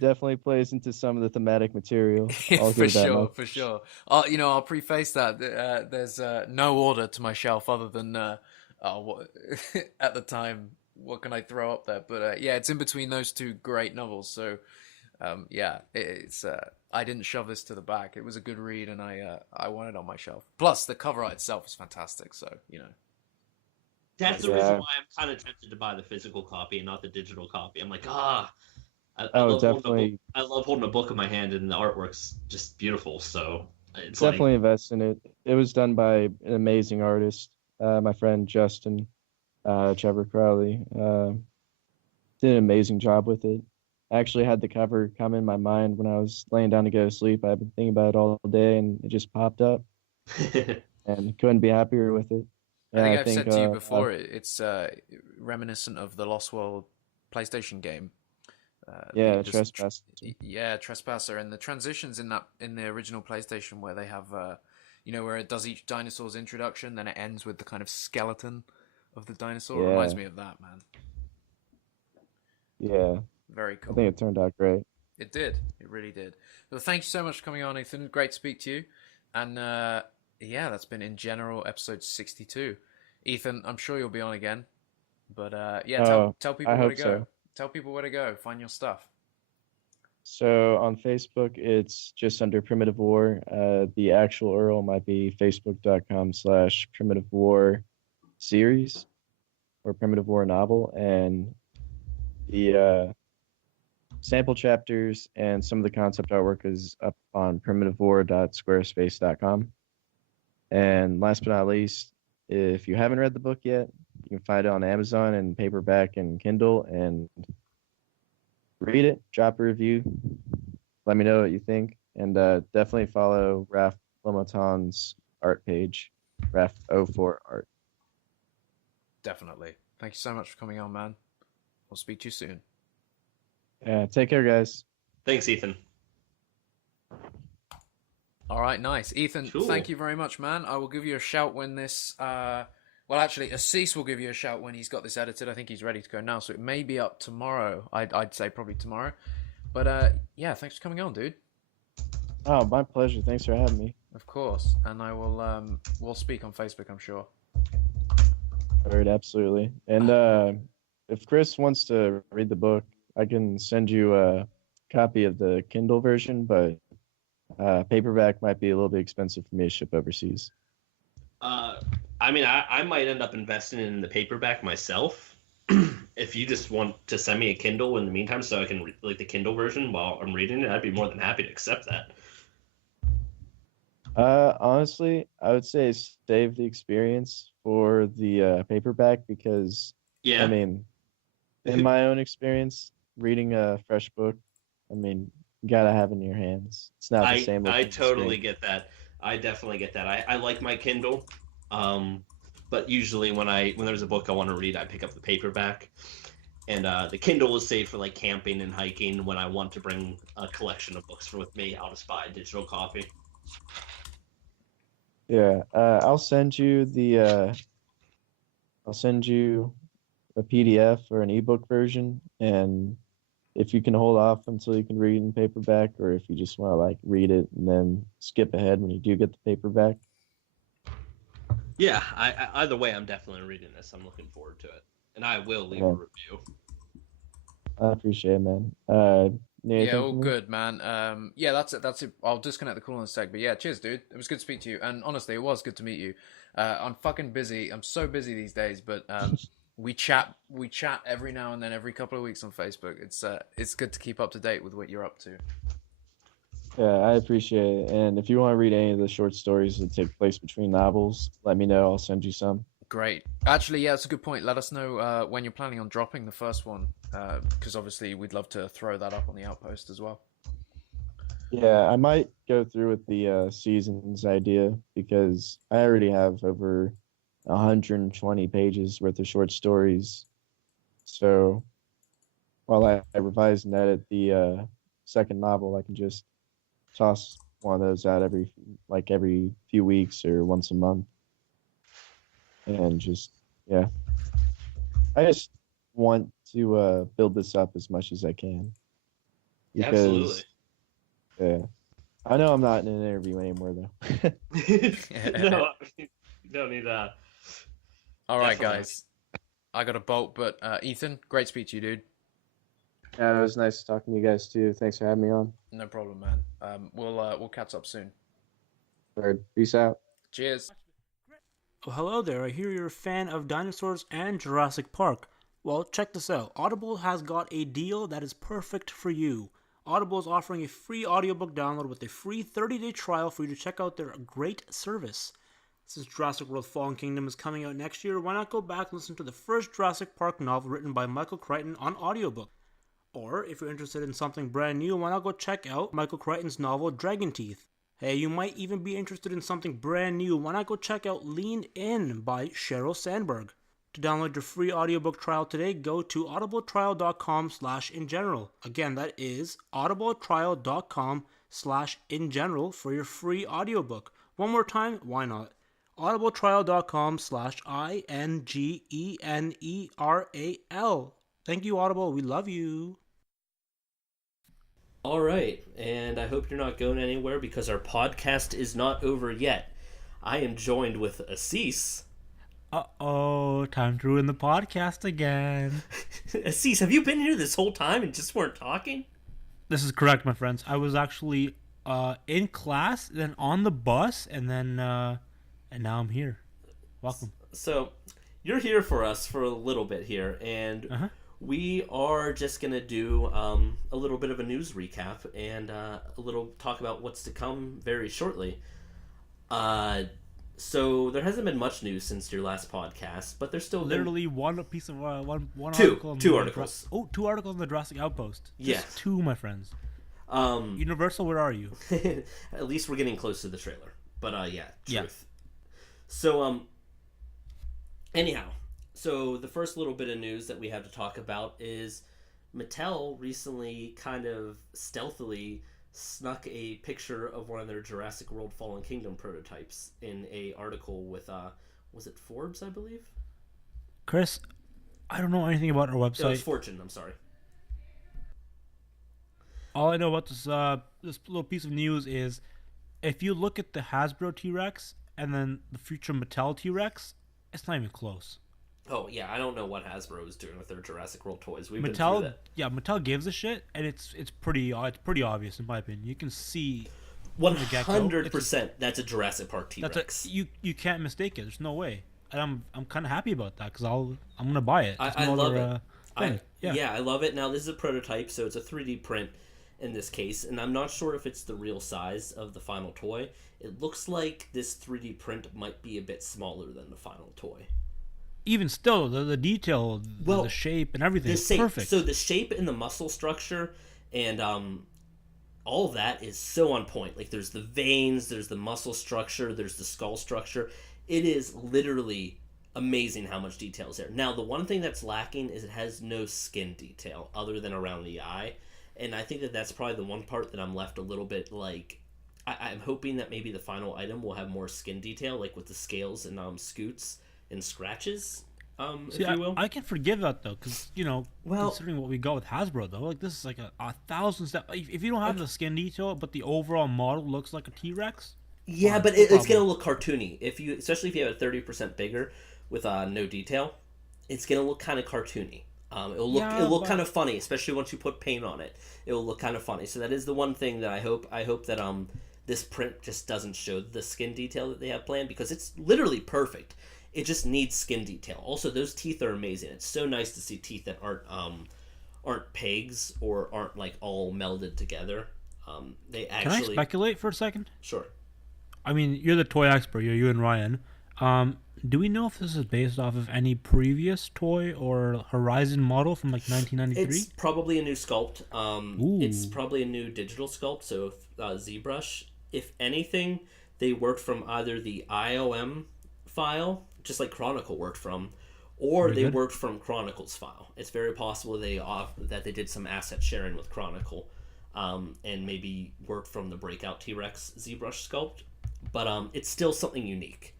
definitely plays into some of the thematic material. I'll For give that sure, much. for sure. I'll preface that. There's no order to my shelf other than at the time, what can I throw up there? But yeah, it's in between those two great novels. So yeah, it's I didn't shove this to the back. It was a good read, and I want it on my shelf. Plus, the cover art itself is fantastic. So That's the reason why I'm kind of tempted to buy the physical copy and not the digital copy. I'm like, I love holding a book in my hand, and the artwork's just beautiful. So it's definitely invest in it. It was done by an amazing artist, my friend Justin, Trevor Crowley. Did an amazing job with it. I actually had the cover come in my mind when I was laying down to go to sleep. I've been thinking about it all day, and it just popped up, and couldn't be happier with it. Yeah, I think I've said to you before, it's reminiscent of the Lost World PlayStation game. Trespasser. Yeah, Trespasser, and the transitions in the original PlayStation where they have, where it does each dinosaur's introduction, then it ends with the kind of skeleton of the dinosaur. Yeah. It reminds me of that, man. Yeah. Very cool. I think it turned out great. It did. It really did. Well, thank you so much for coming on, Ethan. Great to speak to you. And yeah, that's been InGeneral episode 62. Ethan, I'm sure you'll be on again. But yeah, tell people where to go. So. Tell people where to go. Find your stuff. So on Facebook, it's just under Primitive War. The actual URL might be facebook.com/Primitive War series or Primitive War novel. And the sample chapters and some of the concept artwork is up on primitivewar.squarespace.com. And last but not least, if you haven't read the book yet, you can find it on Amazon and paperback and Kindle, and read it, drop a review, let me know what you think, and definitely follow Raph Lamoton's art page, Raph04 Art. Definitely. Thank you so much for coming on, man. We'll speak to you soon. Yeah, take care, guys. Thanks, Ethan. All right, nice. Ethan, cool. Thank you very much, man. I will give you a shout when this... well, actually, Asees will give you a shout when he's got this edited. I think he's ready to go now, so it may be up tomorrow. I'd say probably tomorrow. But yeah, thanks for coming on, dude. Oh, my pleasure. Thanks for having me. Of course. And I will... we'll speak on Facebook, I'm sure. All right, absolutely. And if Chris wants to read the book, I can send you a copy of the Kindle version, but paperback might be a little bit expensive for me to ship overseas. I mean, I might end up investing in the paperback myself. If you just want to send me a Kindle in the meantime so I can read the Kindle version while I'm reading it, I'd be more than happy to accept that. Honestly, I would say save the experience for the paperback because, yeah. I mean, in my own experience, reading a fresh book, I mean, you gotta have it in your hands. It's not the same. I totally get that. I definitely get that. I like my Kindle, but usually when there's a book I want to read, I pick up the paperback. And the Kindle is saved for like camping and hiking. When I want to bring a collection of books with me, I'll just buy a digital copy. Yeah, I'll send you a PDF or an ebook version, and if you can hold off until you can read in paperback, or if you just want to like read it and then skip ahead when you do get the paperback. Yeah, either way, I'm definitely reading this. I'm looking forward to it, and I will leave a review. I appreciate it, man. Yeah, all good, man. Yeah, that's it. I'll disconnect the call in a sec. But yeah, cheers, dude. It was good to speak to you. And honestly, it was good to meet you. I'm fucking busy. I'm so busy these days. But we chat every now and then, every couple of weeks on Facebook. It's good to keep up to date with what you're up to. Yeah, I appreciate it. And if you want to read any of the short stories that take place between novels, let me know. I'll send you some. Great. Actually, yeah, it's a good point. Let us know when you're planning on dropping the first one, because obviously we'd love to throw that up on the Outpost as well. Yeah, I might go through with the seasons idea because I already have over 120 pages worth of short stories. So while I revise and edit the second novel, I can just toss one of those out every few weeks or once a month. And just, yeah. I just want to build this up as much as I can. Because, Absolutely. Yeah. I know I'm not in an interview anymore, though. No, you don't need that. All right, guys. I got a bolt, but Ethan, great speech to you, dude. Yeah, it was nice talking to you guys, too. Thanks for having me on. No problem, man. We'll catch up soon. Word. Peace out. Cheers. Well, hello there. I hear you're a fan of dinosaurs and Jurassic Park. Well, check this out. Audible has got a deal that is perfect for you. Audible is offering a free audiobook download with a free 30-day trial for you to check out their great service. Since Jurassic World Fallen Kingdom is coming out next year, why not go back and listen to the first Jurassic Park novel written by Michael Crichton on audiobook? Or, if you're interested in something brand new, why not go check out Michael Crichton's novel Dragon Teeth? Hey, you might even be interested in something brand new, why not go check out Lean In by Sheryl Sandberg? To download your free audiobook trial today, go to audibletrial.com/InGeneral. Again, that is audibletrial.com/InGeneral for your free audiobook. One more time, why not? audibletrial.com/INGENERAL. Thank you, Audible. We love you. All right, and I hope you're not going anywhere because our podcast is not over yet. I am joined with Asees. Uh-oh, time to ruin the podcast again. Asees, have you been here this whole time and just weren't talking? This is correct, my friends. I was actually in class, then on the bus, and now I'm here. Welcome. So, you're here for us for a little bit here, and we are just going to do a little bit of a news recap and a little talk about what's to come very shortly. So there hasn't been much news since your last podcast, but there's still literally one piece of one two article. Two articles. Two articles on the Jurassic Outpost. Just yes. Two, my friends. Universal, where are you? At least we're getting close to the trailer. But yeah, truth. Yeah. So anyhow, so the first little bit of news that we have to talk about is Mattel recently kind of stealthily snuck a picture of one of their Jurassic World Fallen Kingdom prototypes in a article with was it Forbes, I believe? Chris, I don't know anything about our website. No, it's Fortune, I'm sorry. All I know about this little piece of news is if you look at the Hasbro T-Rex and then the future Mattel T-Rex, it's not even close. Oh yeah, I don't know what Hasbro is doing with their Jurassic World toys. We've been through that. Yeah, Mattel gives a shit, and it's pretty obvious in my opinion. You can see 100% that's a Jurassic Park T-Rex. You can't mistake it. There's no way, and I'm kind of happy about that because I'm gonna buy it. I love it. I love it. Now this is a prototype, so it's a 3D print in this case, and I'm not sure if it's the real size of the final toy. It looks like this 3D print might be a bit smaller than the final toy. Even still, the detail, the shape, and everything is perfect. So the shape and the muscle structure and all of that is so on point. Like there's the veins, there's the muscle structure, there's the skull structure. It is literally amazing how much detail is there. Now, the one thing that's lacking is it has no skin detail other than around the eye. And I think that that's probably the one part that I'm left a little bit like... I'm hoping that maybe the final item will have more skin detail, like with the scales and scoots and scratches, if you will. I can forgive that though, because considering what we got with Hasbro though, like this is like a 1,000 step. If you don't have the skin detail, but the overall model looks like a T-Rex. Yeah, but it's gonna look cartoony. Especially if you have it 30% bigger with no detail, it's gonna look kind of cartoony. It'll look kind of funny, especially once you put paint on it. It will look kind of funny. So that is the one thing that I hope that this print just doesn't show the skin detail that they have planned, because it's literally perfect. It just needs skin detail. Also, those teeth are amazing. It's so nice to see teeth that aren't pegs or aren't like all melded together. They actually. Can I speculate for a second? Sure. I mean, you're the toy expert. You're you and Ryan. Do we know if this is based off of any previous toy or Horizon model from like 1993? It's probably a new sculpt. Ooh. It's probably a new digital sculpt. So ZBrush. If anything, they worked from either the IOM file, just like Chronicle worked from, or Very they good. worked from Chronicle's file. It's very possible that they did some asset sharing with Chronicle, and maybe worked from the Breakout T-Rex ZBrush sculpt. But it's still something unique.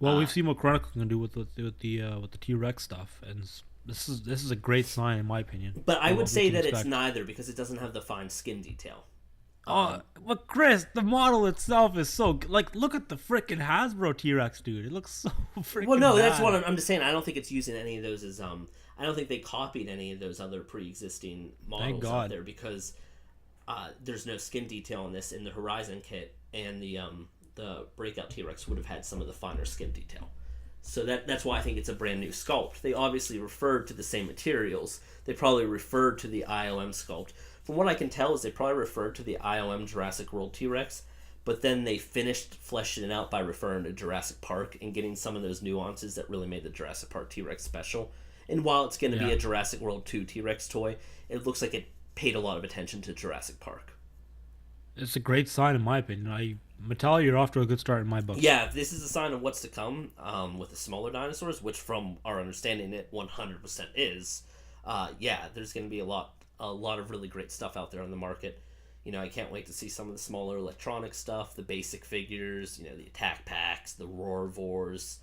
Well, we've seen what Chronicle can do with the T-Rex stuff, and this is a great sign in my opinion. But I for would what we say can that expect. it's neither, because it doesn't have the fine skin detail. But Chris, the model itself is so like. Look at the freaking Hasbro T-Rex, dude. It looks so freaking. Well, no, that's bad. what I'm just saying. I don't think it's using any of those as I don't think they copied any of those other pre-existing models out God. there, because there's no skin detail on this in the Horizon kit, and the Breakout T-Rex would have had some of the finer skin detail. So that's why I think it's a brand new sculpt. They obviously referred to the same materials. They probably referred to the IOM sculpt. From what I can tell is they probably referred to the IOM Jurassic World T-Rex, but then they finished fleshing it out by referring to Jurassic Park and getting some of those nuances that really made the Jurassic Park T-Rex special. And while it's going to be a Jurassic World 2 T-Rex toy, it looks like it paid a lot of attention to Jurassic Park. It's a great sign in my opinion. Mattel, you're off to a good start in my book. Yeah, this is a sign of what's to come with the smaller dinosaurs, which from our understanding it 100% is. There's going to be a lot of really great stuff out there on the market. You know, I can't wait to see some of the smaller electronic stuff, the basic figures, you know, the attack packs, the Roarvors.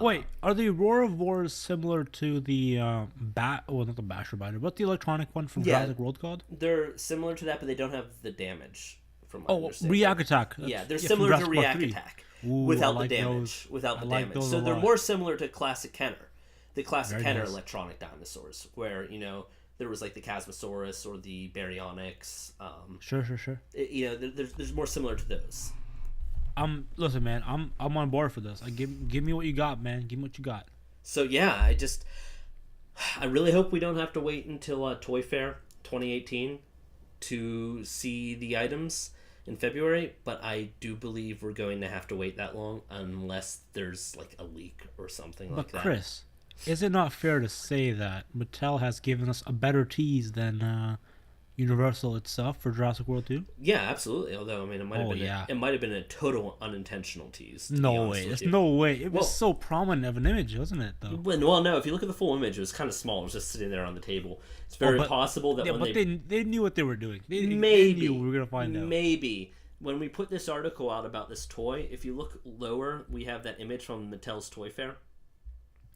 Wait, are the Roarvors similar to the not the Basher Biter, but the electronic one from Jurassic World called? They're similar to that, but they don't have the damage from my understanding. React Attack. Yeah, they're from similar to Jurassic Park React 3. Attack Ooh, without I like the damage. those. Without the I like damage. those So a they're lot. more similar to Classic Kenner, the Classic Very Kenner nice. electronic dinosaurs, where, you know, there was like the Chasmosaurus or the Baryonyx. Sure. There's more similar to those. Listen, man, I'm on board for this. Give me what you got, man. Give me what you got. So yeah, I really hope we don't have to wait until Toy Fair 2018 to see the items in February, but I do believe we're going to have to wait that long unless there's like a leak or something like that. But Chris, is it not fair to say that Mattel has given us a better tease than Universal itself for Jurassic World 2? Yeah, absolutely. Although, I mean, it might have been a total unintentional tease. To be No honest way. with There's you. no way. It was Well- so prominent of an image, wasn't it, though? Well, no. If you look at the full image, it was kind of small. It was just sitting there on the table. It's very possible that when they knew what they were doing. They maybe knew we were gonna find out. Maybe when we put this article out about this toy, if you look lower, we have that image from Mattel's Toy Fair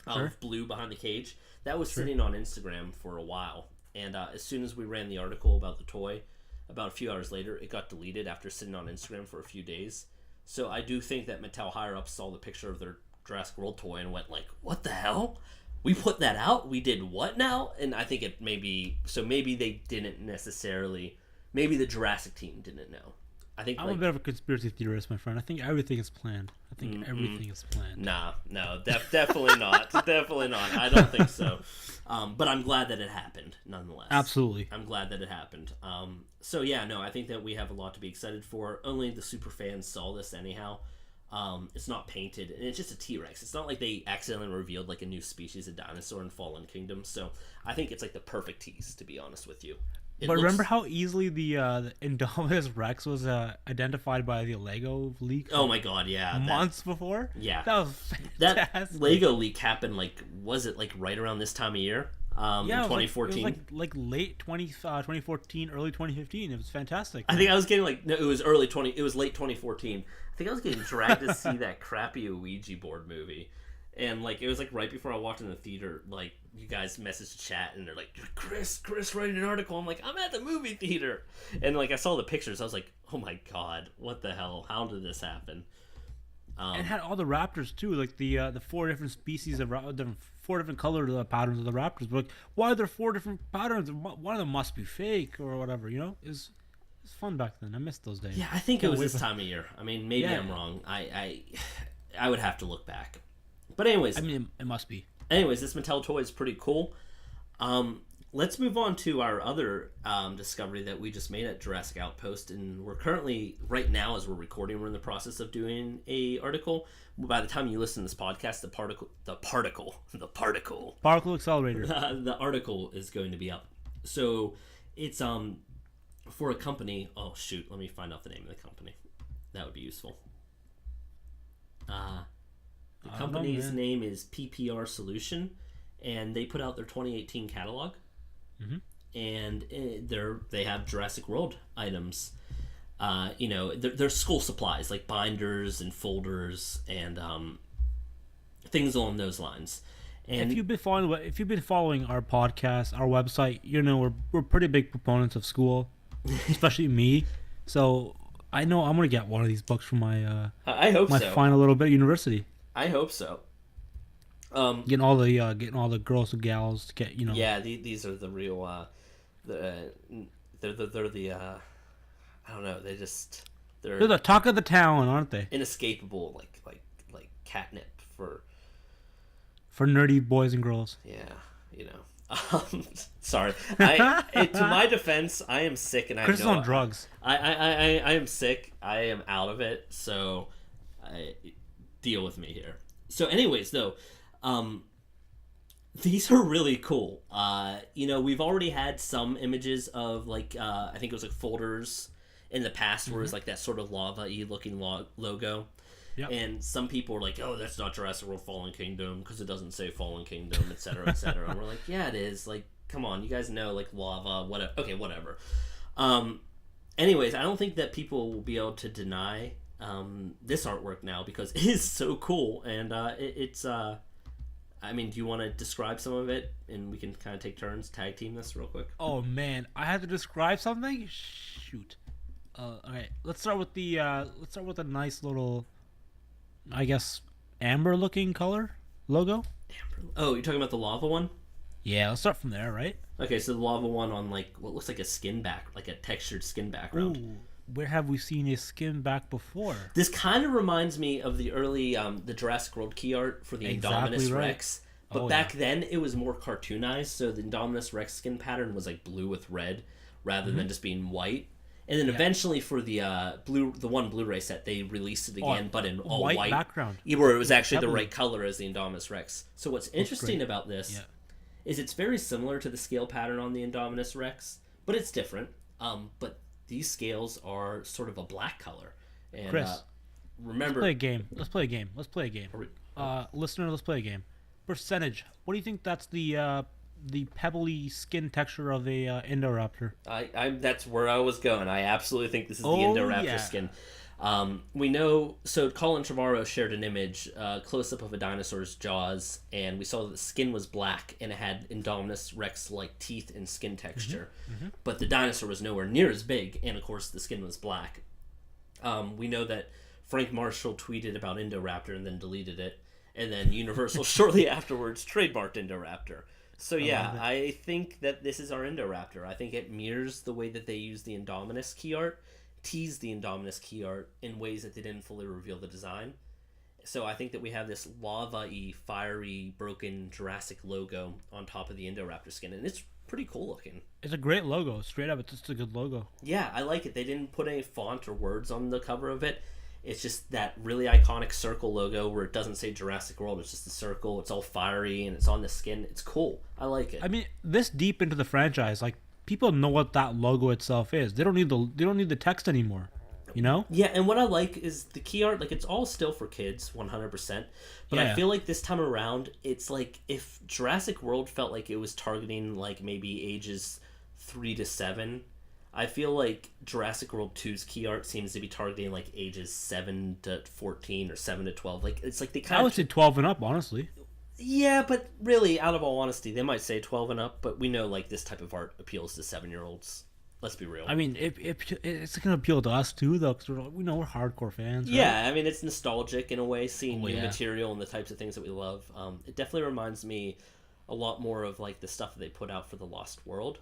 of Blue behind the cage. That was sitting on Instagram for a while, and as soon as we ran the article about the toy, about a few hours later, it got deleted after sitting on Instagram for a few days. So I do think that Mattel higher ups saw the picture of their Jurassic World toy and went like, "What the hell? We put that out? We did what now?" And I think maybe they didn't necessarily. Maybe the Jurassic team didn't know. I think I'm a bit of a conspiracy theorist, my friend. I think everything is planned. Everything is planned. No, definitely not. Definitely not. I don't think so. But I'm glad that it happened, nonetheless. Absolutely. I'm glad that it happened. So yeah, no, I think that we have a lot to be excited for. Only the super fans saw this anyhow. It's not painted, and it's just a T-Rex. It's not like they accidentally revealed like a new species of dinosaur in Fallen Kingdom. So I think it's like the perfect tease, to be honest with you. Remember how easily the Indominus Rex was identified by the Lego leak? Oh my god, yeah. Months before? Yeah. That was fantastic. That Lego leak happened, was it right around this time of year? In 2014? It was like late 2014, early 2015. It was fantastic. I think I was getting it was late 2014. I think I was getting dragged to see that crappy Ouija board movie. And it was right before I walked in the theater, you guys messaged chat and they're like, Chris writing an article. I'm like, I'm at the movie theater. And I saw the pictures. I was like, oh my god, what the hell? How did this happen? It had all the raptors too, the 4 different species of four different color patterns of the raptors. But why are there 4 different patterns? One of them must be fake or whatever. It's fun back then. I missed those days. Yeah, I think it was this time of year. I mean, maybe I'm wrong. I would have to look back. But anyways, I mean, it must be. Anyways, this Mattel toy is pretty cool. Let's move on to our other discovery that we just made at Jurassic Outpost, and we're currently, right now as we're recording, we're in the process of doing a article. By the time you listen to this podcast, the particle accelerator, the article is going to be up. So it's for a company. Oh shoot, let me find out the name of the company. That would be useful. The company's name is PPR Solution, and they put out their 2018 catalog. And they have Jurassic World items. They're school supplies like binders and folders and things along those lines. And if you've been following our podcast, our website, we're pretty big proponents of school, especially me. So I know I'm gonna get one of these books for my I hope my so. final little bit of university. I hope so. Getting all the girls and gals to get Yeah, these are the real. They're the. I don't know. They're the talk of the town, aren't they? Inescapable, like catnip for nerdy boys and girls. Yeah, sorry. To my defense, I am sick and Chris is on drugs. I am sick. I am out of it. So, deal with me here. So, anyways, though. These are really cool. We've already had some images of I think it was like folders in the past where it was like that sort of lava-y looking logo. Yep. And some people were like, oh, that's not Jurassic World Fallen Kingdom because it doesn't say Fallen Kingdom, etc., etc. And we're like, yeah, it is. Like, come on, you guys know, like, lava, whatever. Okay, whatever. Anyways, I don't think that people will be able to deny this artwork now because it is so cool. And it's... I mean, do you want to describe some of it, and we can kind of take turns, tag team this real quick? Oh man, I have to describe something. Shoot. Okay, let's start with the nice little, I guess, amber-looking color logo. Amber. Oh, you're talking about the lava one? Yeah, let's start from there, right? Okay, so the lava one on what looks like a skin back, like a textured skin background. Ooh. Where have we seen a skin back before? This kind of reminds me of the early the Jurassic World key art for the Indominus Rex. But back then, it was more cartoonized, so the Indominus Rex skin pattern was like blue with red rather than just being white. And then eventually for the one Blu-ray set, they released it again, but in all white background. Where it was actually the right color as the Indominus Rex. So what's interesting about this is it's very similar to the scale pattern on the Indominus Rex, but it's different. But these scales are sort of a black color. And, Chris, remember... Let's play a game. Listener, let's play a game. Percentage. What do you think that's the pebbly skin texture of a Indo Raptor? That's where I was going. I absolutely think this is the Indo Raptor skin. We know... So Colin Trevorrow shared an image, close-up of a dinosaur's jaws, and we saw that the skin was black, and it had Indominus Rex-like teeth and skin texture. But the dinosaur was nowhere near as big, and of course the skin was black. We know that Frank Marshall tweeted about Indo Raptor and then deleted it, and then Universal shortly afterwards trademarked Indo Raptor. So yeah, I think that this is our Indo Raptor. I think it mirrors the way that they use the Indominus key art, tease the Indominus key art in ways that they didn't fully reveal the design. So I think that we have this lava-y, fiery, broken Jurassic logo on top of the Indo Raptor skin, and it's pretty cool looking. It's a great logo. Straight up, it's just a good logo. Yeah, I like it. They didn't put any font or words on the cover of it. It's just that really iconic circle logo where it doesn't say Jurassic World. It's just a circle. It's all fiery, and it's on the skin. It's cool. I like it. I mean, this deep into the franchise, like, people know what that logo itself is. They don't need the text anymore. You know? Yeah, and what I like is the key art, like, it's all still for kids, 100%. But I feel like this time around, it's like if Jurassic World felt like it was targeting, like, maybe ages 3 to 7, I feel like Jurassic World 2's key art seems to be targeting, like, ages 7 to 14 or 7 to 12. Like, it's like they kind of... I would say 12 and up, honestly. Yeah, but really, out of all honesty, they might say 12 and up, but we know, like, this type of art appeals to 7-year-olds. Let's be real. I mean, it's going to appeal to us, too, though, because we're hardcore fans. Right? Yeah, I mean, it's nostalgic in a way, seeing new material and the types of things that we love. It definitely reminds me a lot more of, like, the stuff that they put out for The Lost World.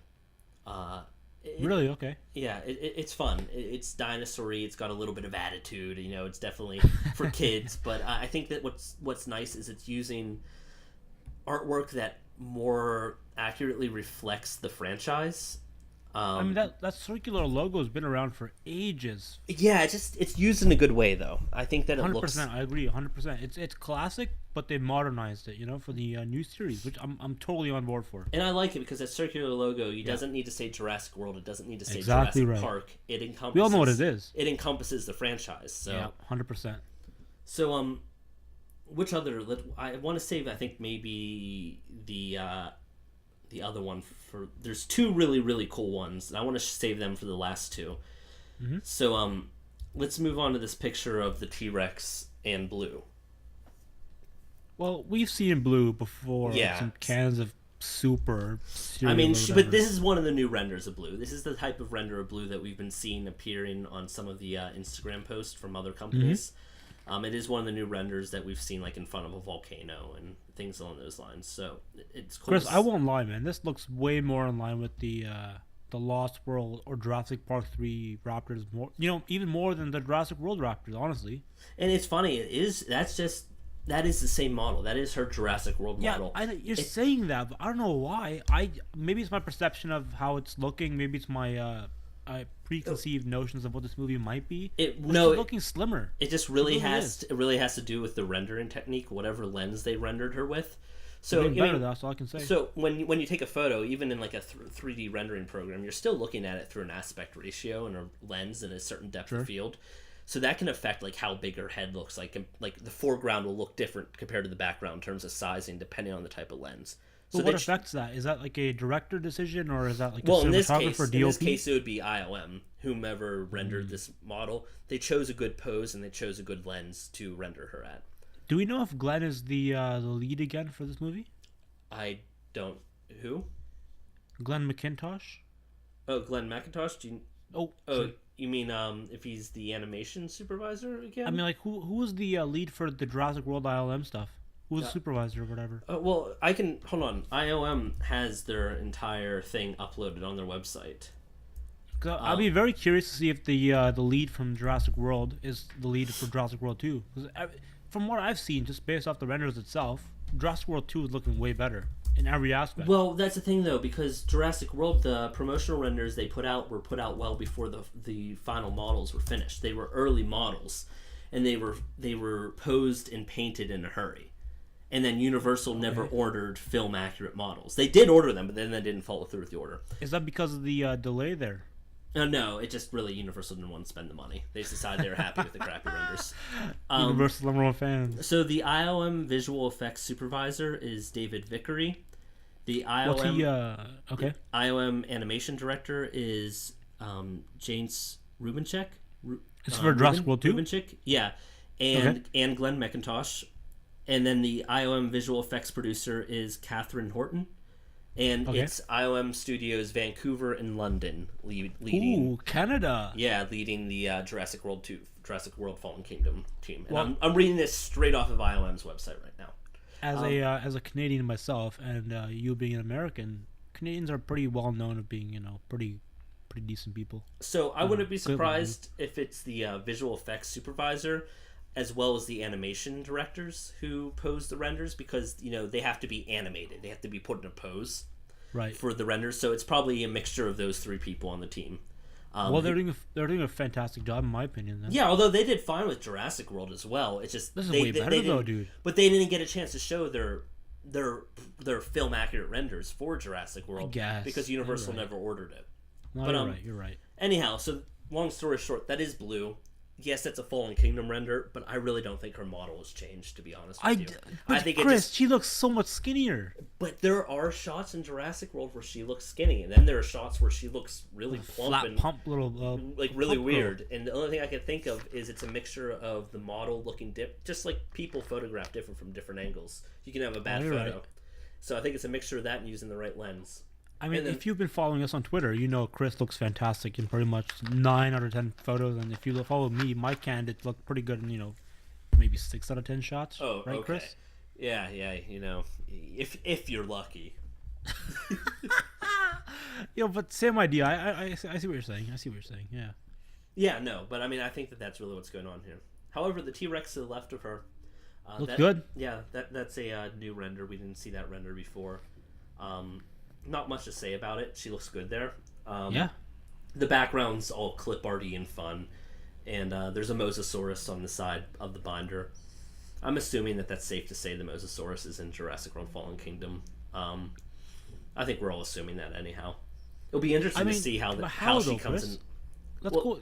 Really? Okay. Yeah, it's fun. It's dinosaur-y. It's got a little bit of attitude. It's definitely for kids. But I think that what's nice is it's using artwork that more accurately reflects the franchise. I mean, that circular logo has been around for ages. Yeah, it's used in a good way, though. I think that it 100%. looks... I agree. 100%. It's classic, but they modernized it. For the new series, which I'm totally on board for. And I like it because that circular logo, it doesn't need to say Jurassic World. It doesn't need to say Exactly Jurassic right. Park. It encompasses. We all know what it is. It encompasses the franchise. So Yeah, 100%. So which other? I want to save. I think maybe the other one for. There's two really really cool ones. And I want to save them for the last two. Mm-hmm. So let's move on to this picture of the T-Rex and Blue. Well, we've seen Blue before. Yeah. Some cans of soup or cereal. I mean, or but whatever. this is one of the new renders of Blue. This is the type of render of Blue that we've been seeing appearing on some of the Instagram posts from other companies. It is one of the new renders that we've seen, like in front of a volcano and things along those lines. So it's cool. Chris, I won't lie, man. This looks way more in line with the Lost World or Jurassic Park 3 Raptors. More, even more than the Jurassic World Raptors, honestly. And it's funny. That is the same model. That is her Jurassic World model. Yeah, you're saying that, but I don't know why. Maybe it's my perception of how it's looking. Maybe it's my preconceived notions of what this movie might be. She's looking slimmer. It just really has to do with the rendering technique, whatever lens they rendered her with. So that's all I can say. So when you take a photo, even in like a 3D rendering program, you're still looking at it through an aspect ratio and a lens and a certain depth of field. So that can affect like how big her head looks like, and like the foreground will look different compared to the background in terms of sizing, depending on the type of lens. So what affects that? Is that like a director decision, or is that like a in cinematographer DOP? this case, it would be IOM, whomever rendered this model. They chose a good pose and they chose a good lens to render her at. Do we know if Glenn is the lead again for this movie? I don't. Who? Glenn McIntosh. Oh, Glenn McIntosh. Sorry. You mean if he's the animation supervisor again? I mean, like who was the lead for the Jurassic World ILM stuff? Who was the supervisor or whatever? Well, I can hold on. IOM has their entire thing uploaded on their website. I'll be very curious to see if the lead from Jurassic World is the lead for Jurassic World 2. Because from what I've seen, just based off the renders itself, Jurassic World 2 is looking way better in every aspect. Well, that's the thing though, because Jurassic World, the promotional renders they put out were put out well before the final models were finished. They were early models, and they were posed and painted in a hurry. And then Universal never ordered film accurate models. They did order them, but then they didn't follow through with the order. Is that because of the delay there? No, it just really Universal didn't want to spend the money. They decided they were happy with the crappy renders. Universal number one fans. So the IOM visual effects supervisor is David Vickery. The IOM IOM animation director is James Rubinchek. It's for Jurassic World 2? Rubinchek, yeah, and Glenn McIntosh. And then the IOM visual effects producer is Catherine Horton. And it's IOM Studios Vancouver and London leading. Ooh, Canada. Yeah, leading the Jurassic World Fallen Kingdom team. And I'm reading this straight off of IOM's website right now. As a Canadian myself, and you being an American, Canadians are pretty well known of being pretty decent people. So I wouldn't be surprised if it's the visual effects supervisor as well as the animation directors who pose the renders, because they have to be animated, they have to be put in a pose for the renders. So it's probably a mixture of those three people on the team. Well, they're doing a fantastic job, in my opinion. Then. Yeah, although they did fine with Jurassic World as well. It's just this is way better though, dude. But they didn't get a chance to show their film accurate renders for Jurassic World, because Universal never ordered it. No, but you're right. Anyhow, so long story short, that is Blue. Yes, that's a Fallen Kingdom render, but I really don't think her model has changed, to be honest with you. I think Chris, she looks so much skinnier. But there are shots in Jurassic World where she looks skinny, and then there are shots where she looks really plump flat and pump little like really weird. And the only thing I can think of is it's a mixture of the model looking just like people photograph different from different angles. You can have a bad photo. Right. So I think it's a mixture of that and using the right lens. I mean, if you've been following us on Twitter, Chris looks fantastic in pretty much 9 out of 10 photos. And if you follow me, my candidates look pretty good in, maybe 6 out of 10 shots. Oh, right, okay. Chris? Yeah, if you're lucky. But same idea. I see what you're saying. Yeah. Yeah, no, but I mean, I think that's really what's going on here. However, the T-Rex to the left of her looks good. Yeah, that's a new render. We didn't see that render before. Not much to say about it. She looks good there. Yeah. The background's all clip arty and fun, and there's a Mosasaurus on the side of the binder. I'm assuming that's safe to say the Mosasaurus is in Jurassic World Fallen Kingdom. I think we're all assuming that anyhow. It'll be interesting to see how she comes in. Let's go.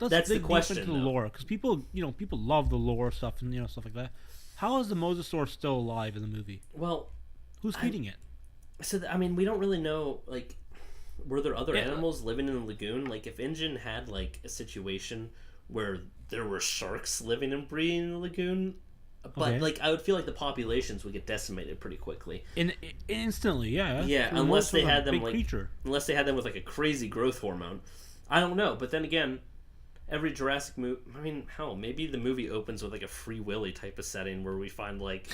Let's dig deep into the lore, because people love the lore stuff and stuff like that. How is the Mosasaur still alive in the movie? Well, who's feeding it? So I mean, we don't really know. Like, were there other animals living in the lagoon? Like, if InGen had like a situation where there were sharks living and breeding in the lagoon, but like I would feel like the populations would get decimated pretty quickly. Instantly, yeah. Yeah, unless they had them unless they had them with like a crazy growth hormone. I don't know, but then again, every Jurassic movie... I mean, hell, maybe the movie opens with like a Free Willy type of setting where we find like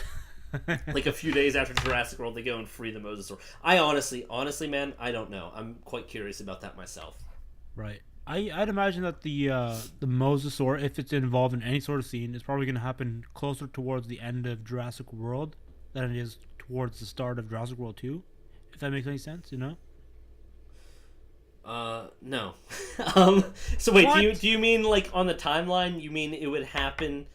a few days after Jurassic World, they go and free the Mosasaur. I honestly, man, I don't know. I'm quite curious about that myself. Right. I'd imagine that the Mosasaur, if it's involved in any sort of scene, is probably going to happen closer towards the end of Jurassic World than it is towards the start of Jurassic World 2. If that makes any sense, No. So wait, do you mean like on the timeline? You mean it would happen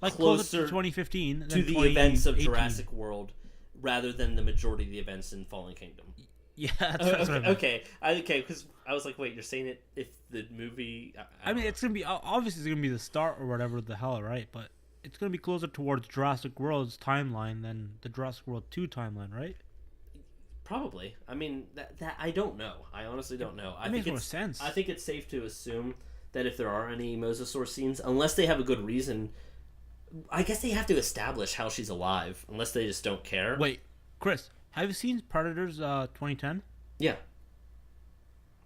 like closer to 2015 to the events of Jurassic World, rather than the majority of the events in Fallen Kingdom? Yeah, that's what I meant. Okay, because I was like, wait, you're saying it if the movie? I mean, it's gonna be obviously it's gonna be the start or whatever the hell, right? But it's gonna be closer towards Jurassic World's timeline than the Jurassic World 2 timeline, right? Probably. I mean, that I don't know. I honestly don't know. It makes more sense. I think it's safe to assume that if there are any Mosasaur scenes, unless they have a good reason, I guess they have to establish how she's alive, unless they just don't care. Wait, Chris, have you seen Predators 2010? Yeah.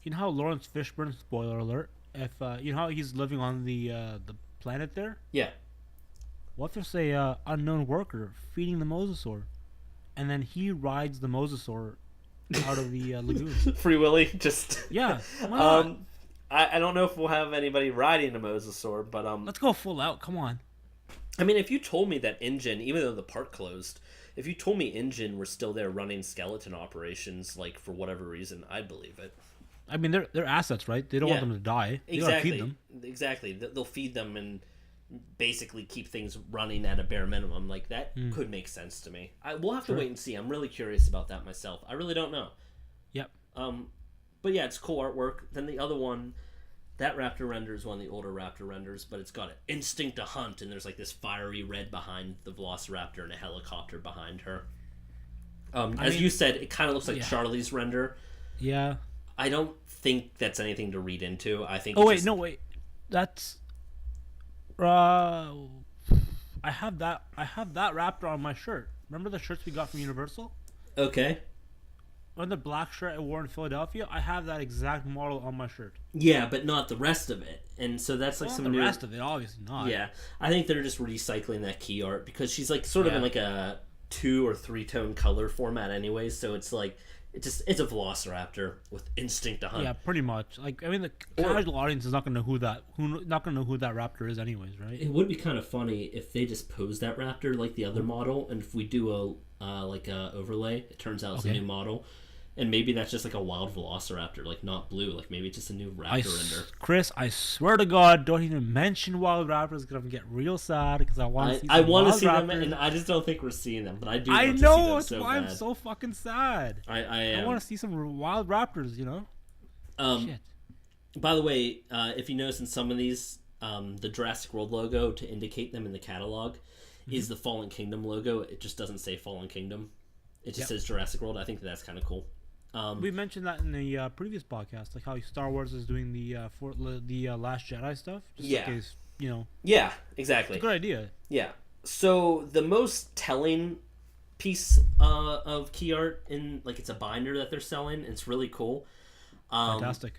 You know how Lawrence Fishburne, spoiler alert, if you know how he's living on the planet there? Yeah. What if there's a unknown worker feeding the Mosasaur? And then he rides the Mosasaur out of the lagoon. Free Willy, just yeah. I don't know if we'll have anybody riding a Mosasaur, but let's go full out. Come on. I mean, if you told me that InGen, even though the park closed, if you told me InGen were still there running skeleton operations, like for whatever reason, I'd believe it. I mean, they're assets, right? They don't want them to die. They gotta feed them. Exactly. They'll feed them and basically keep things running at a bare minimum. Like that could make sense to me. We'll have to wait and see. I'm really curious about that myself. I really don't know. Yep. But yeah, it's cool artwork. Then the other one, that raptor render is one of the older raptor renders, but it's got an instinct to hunt, and there's like this fiery red behind the velociraptor and a helicopter behind her. You said, it kind of looks like Charlie's render. Yeah. I don't think that's anything to read into. I think. Wait. That's. I have that raptor on my shirt. Remember the shirts we got from Universal? Okay. On the black shirt I wore in Philadelphia, I have that exact model on my shirt. Yeah, but not the rest of it. And so that's like some new... the rest of it, obviously not. Yeah. I think they're just recycling that key art because she's like sort of in like a 2 or 3 tone color format anyways, so it's like it's a velociraptor with instinct to hunt. Yeah, pretty much. Like, I mean, the casual audience is not gonna know who that raptor is anyways, right? It would be kind of funny if they just pose that raptor like the other model, and if we do a overlay, it turns out it's a new model. And maybe that's just like a wild velociraptor, like not blue. Like maybe it's just a new raptor render. Chris, I swear to God, don't even mention wild raptors because I'm gonna get real sad because I want to see. I want to see them, and I just don't think we're seeing them. But I do. I know it's why I'm so fucking sad. I want to see some wild raptors. Shit. By the way, if you notice in some of these, the Jurassic World logo to indicate them in the catalog is the Fallen Kingdom logo. It just doesn't say Fallen Kingdom. It just says Jurassic World. I think that's kind of cool. We mentioned that in the previous podcast, like how Star Wars is doing the Last Jedi stuff. Just in case, Yeah, exactly. It's a good idea. Yeah. So the most telling piece of key art in it's a binder that they're selling. It's really cool. Fantastic.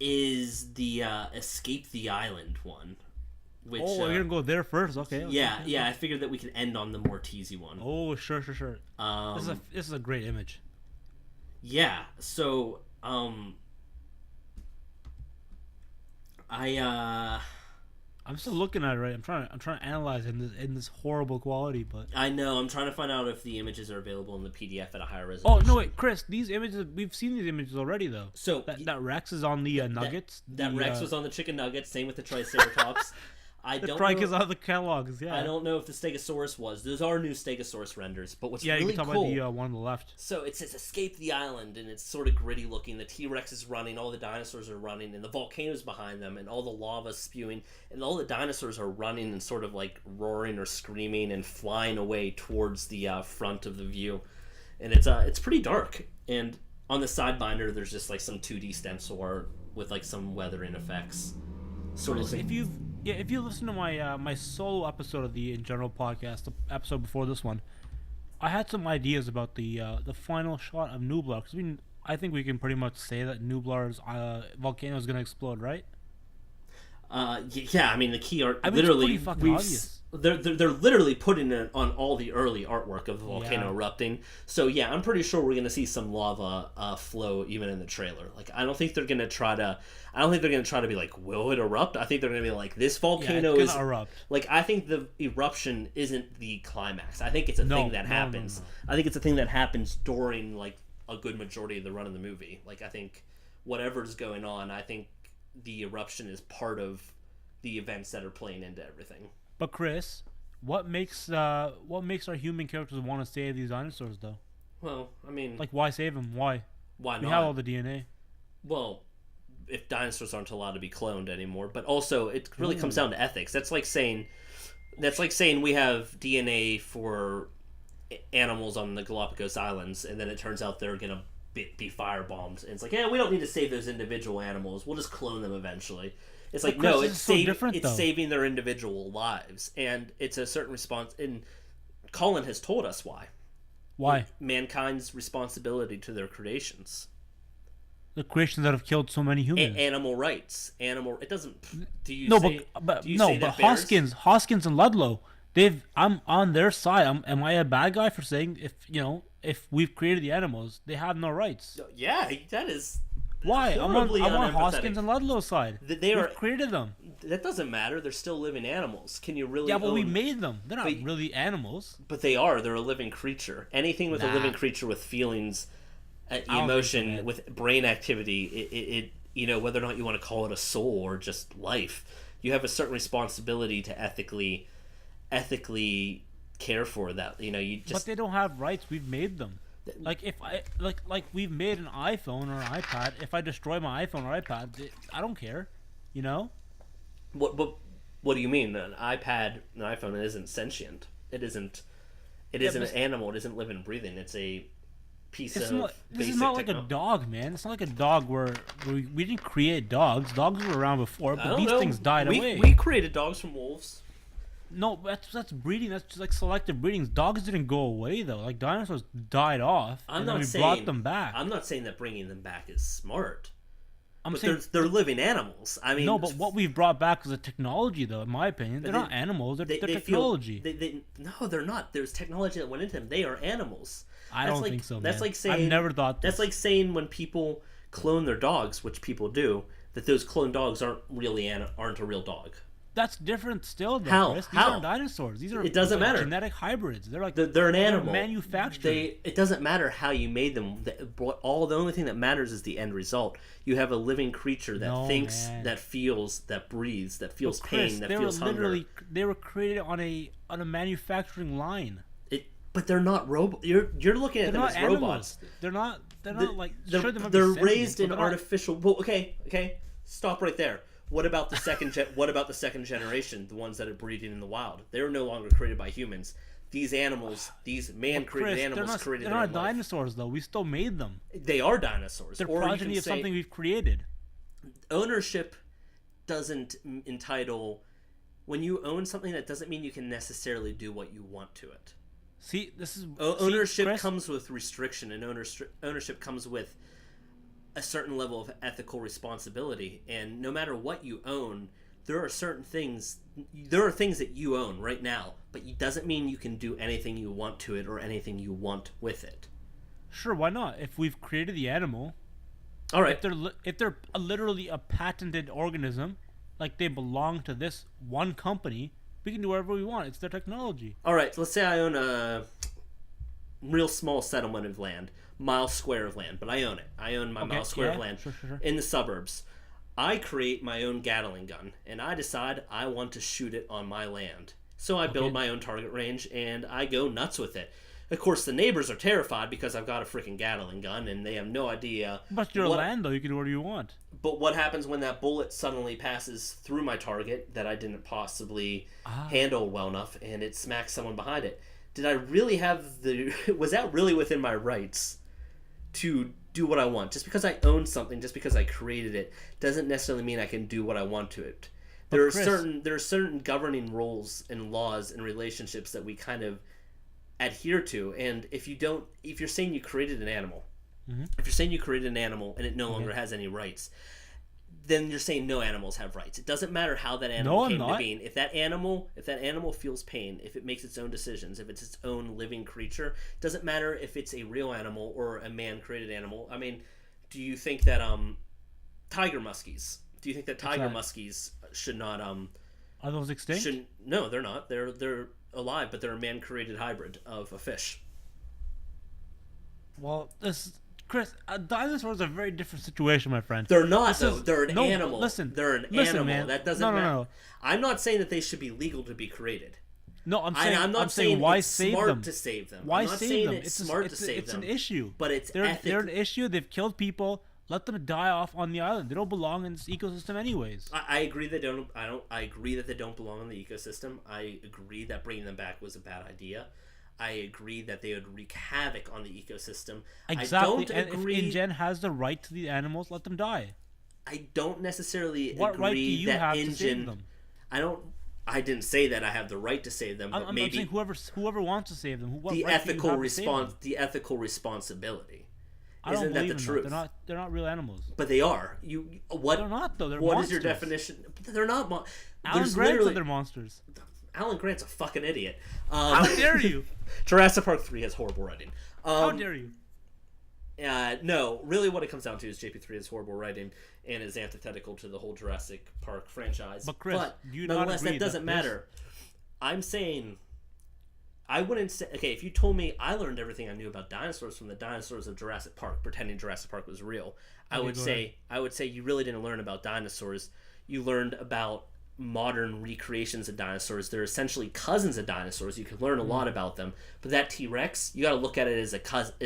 Is the Escape the Island one? Which, we're gonna go there first. Okay. Yeah. I figured that we could end on the more teasy one. Oh, sure. This is a great image. Yeah, so I'm still looking at it. Right, I'm trying to analyze it in this horrible quality, but I know I'm trying to find out if the images are available in the PDF at a higher oh resolution. no, wait, Chris, these images we've seen these images already though. So that Rex is on the nuggets. That Rex was on the chicken nuggets. Same with the Triceratops. I the don't Trike know. is on the catalogs. Yeah, I don't know if the Stegosaurus was. Those are new Stegosaurus renders, but what's yeah, really you can talk cool. about the one on the left. So it says escape the island, and it's sort of gritty looking. The T-Rex is running, all the dinosaurs are running, and the volcano's behind them, and all the lava's spewing, and all the dinosaurs are running and sort of like roaring or screaming and flying away towards the front of the view. And it's pretty dark. And on the side binder, there's just like some 2D stencil art with like some weathering effects. Sort of. If you listen to my my solo episode of the InGeneral podcast, the episode before this one, I had some ideas about the final shot of Nublar. Because I think we can pretty much say that Nublar's volcano is going to explode, right? Yeah. I mean, the key art I mean, literally it's pretty fucking obvious. They're literally putting it on all the early artwork of the volcano erupting. So yeah, I'm pretty sure we're gonna see some lava flow even in the trailer. Like I don't think they're gonna try to be like, will it erupt? I think they're gonna be like, this volcano it's is gonna erupt. Like I think the eruption isn't the climax. I think it's a thing that happens. No. I think it's a thing that happens during like a good majority of the run of the movie. Like I think whatever's going on, I think the eruption is part of the events that are playing into everything. But Chris, what makes our human characters want to save these dinosaurs though? Well, I mean, like why save them? Why? Why not? We have all the DNA. Well, if dinosaurs aren't allowed to be cloned anymore, but also it really comes down to ethics. That's like saying we have DNA for animals on the Galapagos Islands, and then it turns out they're gonna be firebombed, and it's like, yeah, we don't need to save those individual animals. We'll just clone them eventually. It's like, no, it's saving their individual lives, and it's a certain response. And Colin has told us why. Why? Mankind's responsibility to their creations. The creations that have killed so many humans. Animal rights. It doesn't. Do you no, say? But do you no, say but that Hoskins and Ludlow. I'm on their side. Am I a bad guy for saying if we've created the animals, they have no rights? Yeah, that is. Why? I'm on Hoskins and Ludlow's side. We've created them. That doesn't matter. They're still living animals. Can you really? Yeah, but we made them. They're not really animals. But they are. They're a living creature. Anything with a living creature with feelings, emotion, with brain activity, it whether or not you want to call it a soul or just life, you have a certain responsibility to ethically care for that. But they don't have rights. We've made them. Like if I like we've made an iPhone or an iPad. If I destroy my iPhone or iPad, I don't care. What do you mean? An iPad, an iPhone isn't sentient. It isn't an animal. It isn't living and breathing. It's a piece of. This is not like a dog, man. It's not like a dog where we didn't create dogs. Dogs were around before, but these things died away. We created dogs from wolves. No, that's breeding. That's just like selective breeding. Dogs didn't go away though. Like dinosaurs died off, and then we brought them back. I'm not saying that bringing them back is smart. But they're living animals. I mean, no, but what we've brought back is a technology, though. In my opinion, they're not animals. They're technology. No, they're not. There's technology that went into them. They are animals. I don't think so. That's man. like saying I've never thought. That's like saying when people clone their dogs, which people do, that those cloned dogs aren't a real dog. That's different still, though, How? Chris. These aren't dinosaurs. These are it doesn't matter. Genetic hybrids. They're like they're an animal. Manufactured. It doesn't matter how you made them. The only thing that matters is the end result. You have a living creature that thinks, that feels, that breathes, that feels pain, that feels hunger. They were created on a manufacturing line. But they're not robots. You're looking at them as animals. robots. They're not like. They're raised in artificial. Well, okay. Stop right there. What about the second generation, the ones that are breeding in the wild? They're no longer created by humans. These animals, these man-created animals, created. They're not dinosaurs, though. We still made them. They are dinosaurs. They're progeny of something we've created. Ownership doesn't entitle. When you own something, that doesn't mean you can necessarily do what you want to it. See, this is ownership comes with restriction, and ownership comes with a certain level of ethical responsibility. And no matter what you own, there are things that you own right now, but it doesn't mean you can do anything you want to it or anything you want with it. Sure, why not? If we've created the animal, All right. If they're literally a patented organism, like they belong to this one company, we can do whatever we want. It's their technology. All right. Let's say I own a real small settlement of land, mile square of land, but I own it. I own my mile square of land sure. in the suburbs. I create my own Gatling gun, and I decide I want to shoot it on my land. So I build my own target range, and I go nuts with it. Of course, the neighbors are terrified because I've got a freaking Gatling gun, and they have no idea. But your land, though, you can do whatever you want. But what happens when that bullet suddenly passes through my target that I didn't possibly handle well enough, and it smacks someone behind it? Did I really have the... Was that really within my rights to do what I want? Just because I own something, just because I created it, doesn't necessarily mean I can do what I want to it. There are certain governing rules and laws and relationships that we kind of adhere to, and if you're saying you created an animal, if you're saying you created an animal and it no longer has any rights, then you're saying no animals have rights. It doesn't matter how that animal came to being. If that animal feels pain, if it makes its own decisions, if it's its own living creature, it doesn't matter if it's a real animal or a man-created animal. I mean, do you think that tiger muskies? Do you think that tiger muskies should not Are those extinct? No, they're not. They're alive, but they're a man-created hybrid of a fish. Well, Chris, dinosaurs are a very different situation, my friend. They're not, though. They're an animal. They're an animal. Man. That doesn't matter. No. I'm not saying that they should be legal to be created. No, I'm saying why it's save smart them? to save them. Why I'm not save saying them? it's smart to save them. It's an issue. But they're an issue. They've killed people. Let them die off on the island. They don't belong in this ecosystem, anyways. I agree they don't. I agree that they don't belong in the ecosystem. I agree that bringing them back was a bad idea. I agree that they would wreak havoc on the ecosystem. Exactly. I don't agree. If InGen has the right to the animals, let them die. I don't necessarily what agree right do you that have InGen. To save them? I didn't say that I have the right to save them, but I'm maybe saying whoever wants to save them. The ethical responsibility. Isn't that the truth? They're not real animals. But they are. They're not though. They're what monsters. Is your definition? They're not. Alan Grant said they're monsters. Alan Grant's a fucking idiot. How dare you? Jurassic Park 3 has horrible writing. How dare you? No, really what it comes down to is JP3 has horrible writing and is antithetical to the whole Jurassic Park franchise. But Chris, nonetheless, that doesn't matter. I'm saying... I wouldn't say... Okay, if you told me I learned everything I knew about dinosaurs from the dinosaurs of Jurassic Park, pretending Jurassic Park was real, I would say you really didn't learn about dinosaurs. You learned about modern recreations of dinosaurs. They're essentially cousins of dinosaurs. You can learn a lot about them. But that T-Rex, you got to look at it as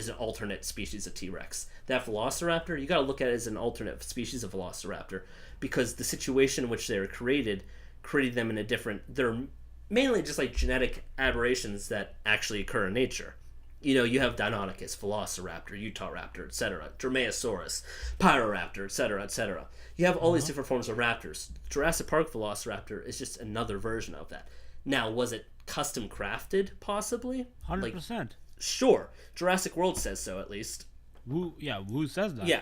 an alternate species of T-Rex. That Velociraptor, you got to look at it as an alternate species of Velociraptor, because the situation in which they were created them in a different... They're mainly just like genetic aberrations that actually occur in nature. You know, you have Deinonychus, Velociraptor, Utahraptor, etc., Dromaeosaurus, Pyroraptor, etc., etc. You have all these different forms of raptors. Jurassic Park Velociraptor is just another version of that. Now, was it custom crafted, possibly? 100%. Sure. Jurassic World says so, at least. Who says that? Yeah.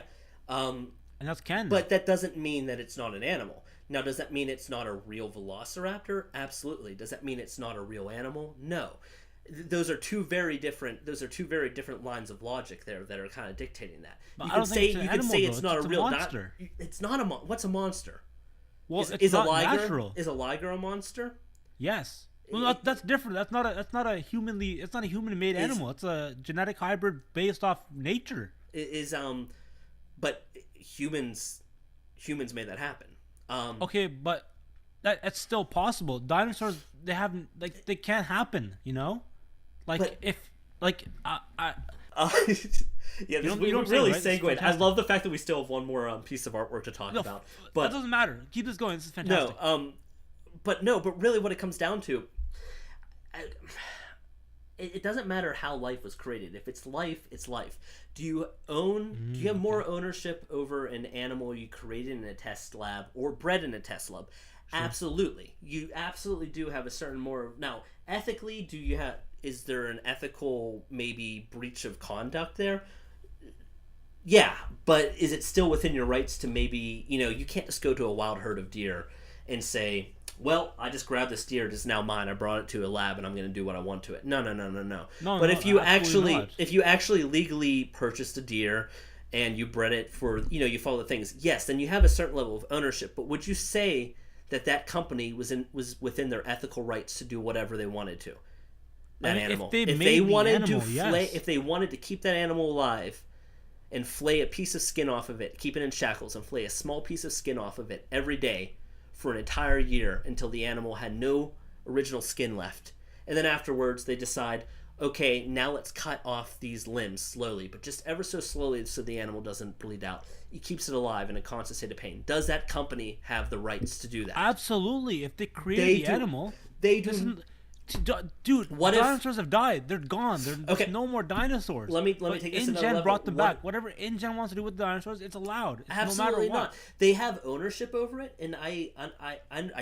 And that's canon. But that doesn't mean that it's not an animal. Now, does that mean it's not a real Velociraptor? Absolutely. Does that mean it's not a real animal? No. Those are two very different lines of logic there that are kind of dictating that. But you can say it's not a real monster. It's not a what's a monster? Well, it's not natural. Is a liger a monster? Yes. Well, that's different. That's not a humanly made animal. It's a genetic hybrid based off nature. But humans made that happen. Okay, but that's still possible. Dinosaurs, they can't happen, you know? Yeah, we don't really segued. I love the fact that we still have one more piece of artwork to talk about. But that doesn't matter. Keep this going. This is fantastic. But really what it comes down to, it doesn't matter how life was created. If it's life, it's life. Do you have more ownership over an animal you created in a test lab or bred in a test lab? Sure. Absolutely. You absolutely do have a certain more... Now, ethically, is there an ethical, maybe, breach of conduct there? Yeah, but is it still within your rights to maybe... you can't just go to a wild herd of deer and say... Well, I just grabbed this deer. It's now mine. I brought it to a lab, and I'm going to do what I want to it. No. But if you actually legally purchased a deer, and you bred it for, you follow the things. Yes, then you have a certain level of ownership. But would you say that company was within their ethical rights to do whatever they wanted to? That animal. If they wanted to keep that animal alive and flay a piece of skin off of it, keep it in shackles and flay a small piece of skin off of it every day for an entire year until the animal had no original skin left. And then afterwards they decide, okay, now let's cut off these limbs slowly, but just ever so slowly so the animal doesn't bleed out. It keeps it alive in a constant state of pain. Does that company have the rights to do that? Absolutely. If they created animal, they do. Dude, dinosaurs have died. They're gone. There's no more dinosaurs. Let me take this another level. InGen brought them back. Whatever InGen wants to do with the dinosaurs, it's allowed. Absolutely no matter not. They have ownership over it, and I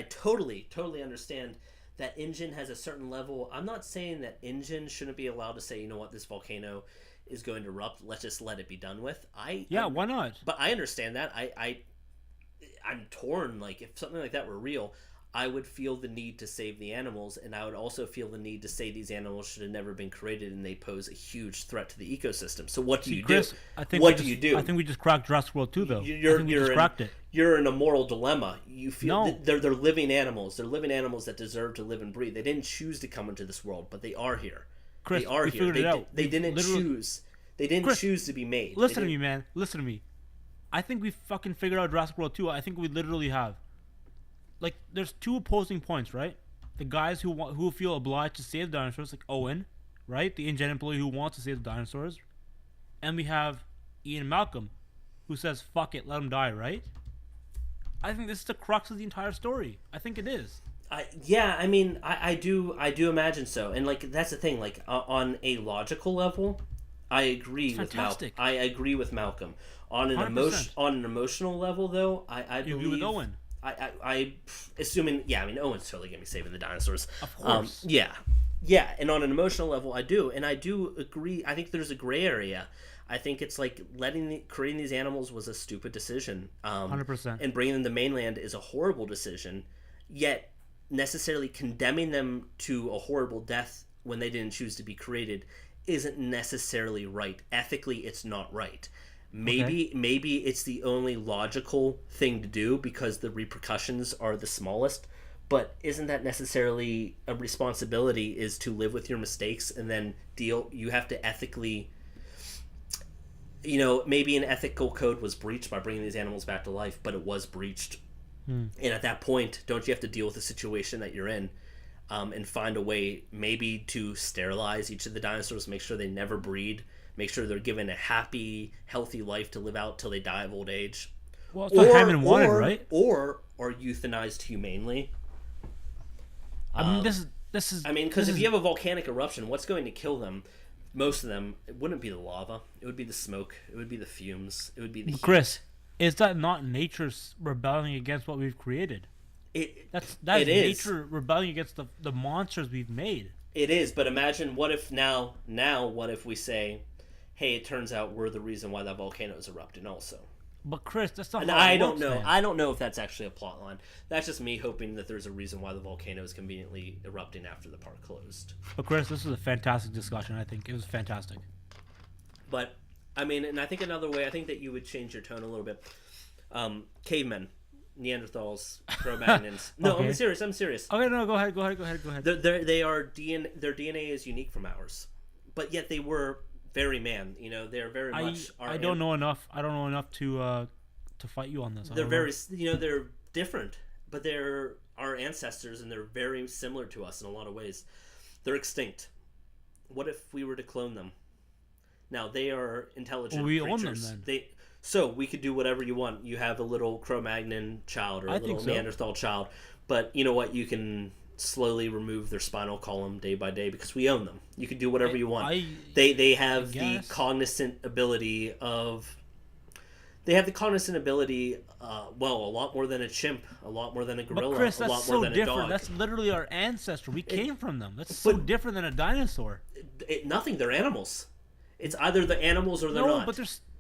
totally understand that InGen has a certain level. I'm not saying that InGen shouldn't be allowed to say, you know what, this volcano is going to erupt. Let's just let it be done with. Why not? But I understand that. I'm torn. Like, if something like that were real, I would feel the need to save the animals, and I would also feel the need to say these animals should have never been created and they pose a huge threat to the ecosystem. So what do you do? I think we just cracked Jurassic World 2, though. You're in a moral dilemma. You feel they're living animals. They're living animals that deserve to live and breathe. They didn't choose to come into this world, but they are here. Chris, they are here. They didn't choose. They didn't choose to be made. Listen to me, man. Listen to me. I think we fucking figured out Jurassic World 2. I think we literally have. Like, there's two opposing points, right? The guys who feel obliged to save the dinosaurs, like Owen, right? The InGen employee who wants to save the dinosaurs. And we have Ian and Malcolm, who says, fuck it, let them die, right? I think this is the crux of the entire story. I think it is. I do imagine so. And, like, that's the thing. Like, on a logical level, I agree with Malcolm. I agree with Malcolm. On an emotional level, though, I believe... You with Owen. I assuming, Owen's totally gonna be saving the dinosaurs. Of course. Yeah, and on an emotional level, I do agree. I think there's a gray area. I think it's like creating these animals was a stupid decision. 100%. And bringing them to mainland is a horrible decision. Yet, necessarily condemning them to a horrible death when they didn't choose to be created isn't necessarily right. Ethically, it's not right. Maybe it's the only logical thing to do because the repercussions are the smallest, but isn't that necessarily a responsibility, is to live with your mistakes and then you have to ethically, maybe an ethical code was breached by bringing these animals back to life, but it was breached. And at that point, don't you have to deal with the situation that you're in, and find a way maybe to sterilize each of the dinosaurs, make sure they never breed, make sure they're given a happy, healthy life to live out till they die of old age. Well, it's what Hammond wanted, right? Or euthanized humanely. I mean, this is. I mean, because if you have a volcanic eruption, what's going to kill them? Most of them, it wouldn't be the lava. It would be the smoke. It would be the fumes. It would be the heat. Chris, is that not nature's rebelling against what we've created? That is nature rebelling against the monsters we've made. It is, but imagine what if now what if we say, hey, it turns out we're the reason why that volcano is erupting also. But Chris, that's not. And I don't know. Man. I don't know if that's actually a plot line. That's just me hoping that there's a reason why the volcano is conveniently erupting after the park closed. But Chris, this was a fantastic discussion. I think it was fantastic. But I mean, and I think another way, I think that you would change your tone a little bit. Cavemen, Neanderthals, Cro-Magnons. No, okay. I'm serious. Okay, no, go ahead. Their DNA is unique from ours, but yet they were very man. They're very much. I don't know enough to fight you on this. They're very, they're different, but they're our ancestors, and they're very similar to us in a lot of ways. They're extinct. What if we were to clone them? Now they are intelligent creatures. Own them then. So we could do whatever you want. You have a little Cro-Magnon child or a little Neanderthal child, but you know what? You can slowly remove their spinal column day by day because we own them. You can do whatever you want. They have the cognizant ability of. They have the cognizant ability, a lot more than a chimp, a lot more than a gorilla, but Chris, a lot more than a dog. That's literally our ancestor. We came from them. That's so different than a dinosaur. Nothing. They're animals. It's either the animals or they're not. No,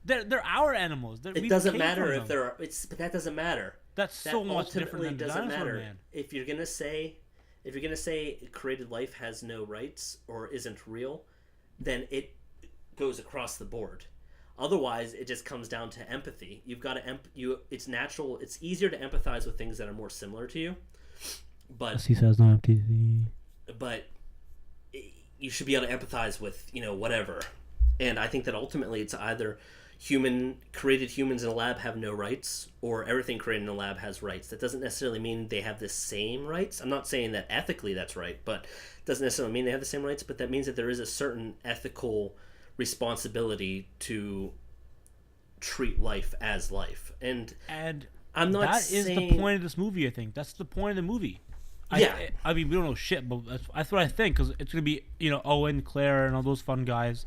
but they're our animals. It doesn't matter if they're. But that doesn't matter. That's so much different than doesn't dinosaur matter. Man. If you're gonna say created life has no rights or isn't real, then it goes across the board. Otherwise, it just comes down to empathy. You've got to it's natural. It's easier to empathize with things that are more similar to you. But he says no empathy. But you should be able to empathize with, whatever. And I think that ultimately it's either created humans in a lab have no rights, or everything created in a lab has rights. That doesn't necessarily mean they have the same rights. I'm not saying that ethically that's right, but it doesn't necessarily mean they have the same rights, but that means that there is a certain ethical responsibility to treat life as life. And I'm not saying... That is the point of this movie, I think. That's the point of the movie. I mean, we don't know shit, but that's what I think, because it's going to be, Owen, Claire, and all those fun guys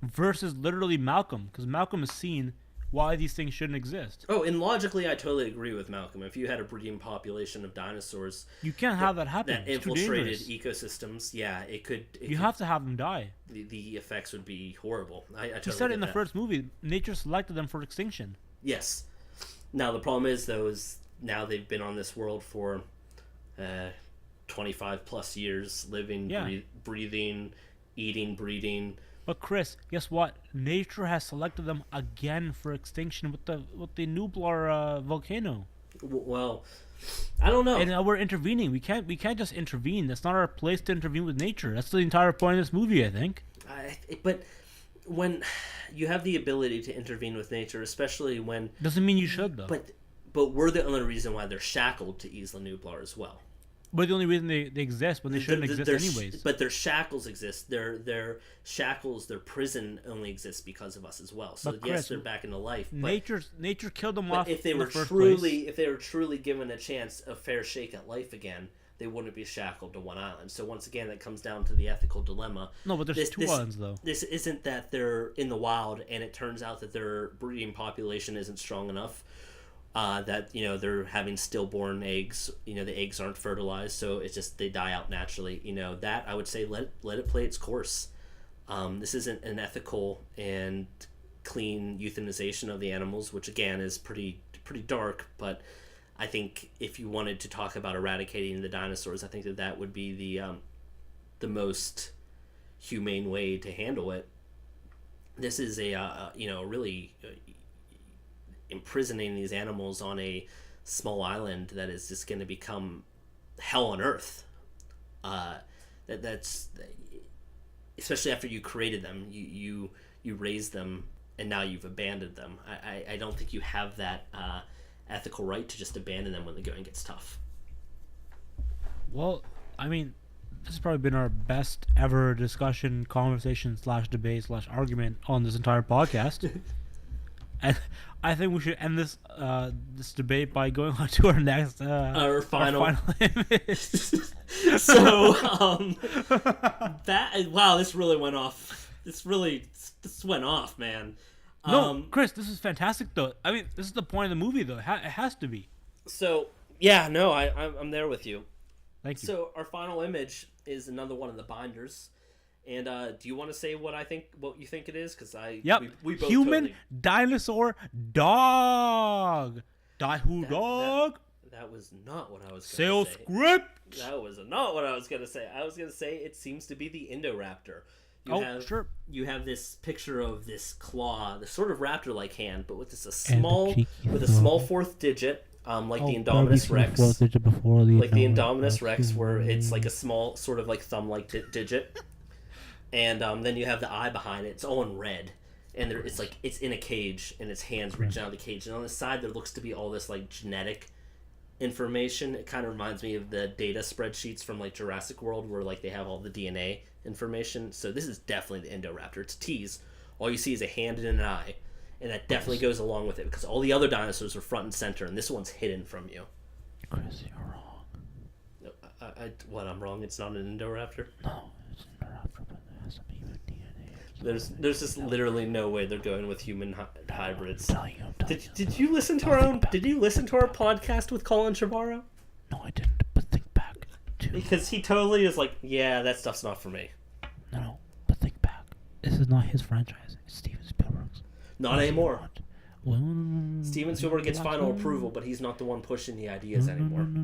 versus literally Malcolm, because Malcolm has seen why these things shouldn't exist. Oh, and logically, I totally agree with Malcolm. If you had a breeding population of dinosaurs... You can't have that happen. That infiltrated ecosystems, it could... You have to have them die. The effects would be horrible. I totally He said it in the that. first movie, nature selected them for extinction. Yes. Now, the problem is, though, now they've been on this world for 25 plus years, living, breathing, eating, breeding... But Chris, guess what? Nature has selected them again for extinction with the Nublar volcano. Well, I don't know. And we're intervening. We can't just intervene. That's not our place to intervene with nature. That's the entire point of this movie, I think. But when you have the ability to intervene with nature, especially when... Doesn't mean you should, though. But we're the only reason why they're shackled to Isla Nublar as well. But the only reason they exist when they shouldn't exist anyways. But their shackles exist. Their shackles, their prison only exists because of us as well. So but Chris, they're back into life. Nature killed them off. If they were truly given a chance, a fair shake at life again, they wouldn't be shackled to one island. So once again, that comes down to the ethical dilemma. No, but there's two islands though. This isn't that they're in the wild and it turns out that their breeding population isn't strong enough. That they're having stillborn eggs. The eggs aren't fertilized, so it's just they die out naturally. That I would say let it play its course. This isn't an ethical and clean euthanization of the animals, which again is pretty dark. But I think if you wanted to talk about eradicating the dinosaurs, I think that would be the most humane way to handle it. This is a really imprisoning these animals on a small island that is just going to become hell on earth. That's especially after you created them, you raised them, and now you've abandoned them. I don't think you have that ethical right to just abandon them when the going gets tough. Well, I mean, this has probably been our best ever discussion, conversation / debate / argument on this entire podcast. And I think we should end this debate by going on to our next our final image. So this really went off. This went off, man. No, Chris, this is fantastic though. I mean, this is the point of the movie though. It has to be. So yeah, no, I'm there with you. Thank you. So our final image is another one of the binders. And do you want to say what you think it is? Because we both human, totally... dinosaur, dog. Dog. That was not what I was going to say. Sales script. That was not what I was going to say. I was going to say it seems to be the Indo Raptor. Sure. You have this picture of this claw, the sort of raptor-like hand, but with a small fourth digit. Like the Indominus Rex. Like the Indominus Rex, where it's like a small, sort of like thumb-like digit. And then you have the eye behind it. It's all in red, and it's in a cage, and its hands reach out of the cage. And on the side, there looks to be all this like genetic information. It kind of reminds me of the data spreadsheets from like Jurassic World, where like they have all the DNA information. So this is definitely the Indo Raptor. It's a tease. All you see is a hand and an eye, and that definitely goes along with it because all the other dinosaurs are front and center, and this one's hidden from you. Chris, you're wrong. What? I'm wrong. It's not an Indo Raptor. No, it's an Indo Raptor, but it has some human DNA. There's just literally no way they're going with human hybrids. I'm telling you. Did you listen to our podcast with Colin Trevorrow? No, I didn't. But think back to because he totally is like, yeah, that stuff's not for me. No, but think back. This is not his franchise. It's Steven Spielberg's. Not anymore. Well, Steven Spielberg gets final approval, but he's not the one pushing the ideas anymore. No.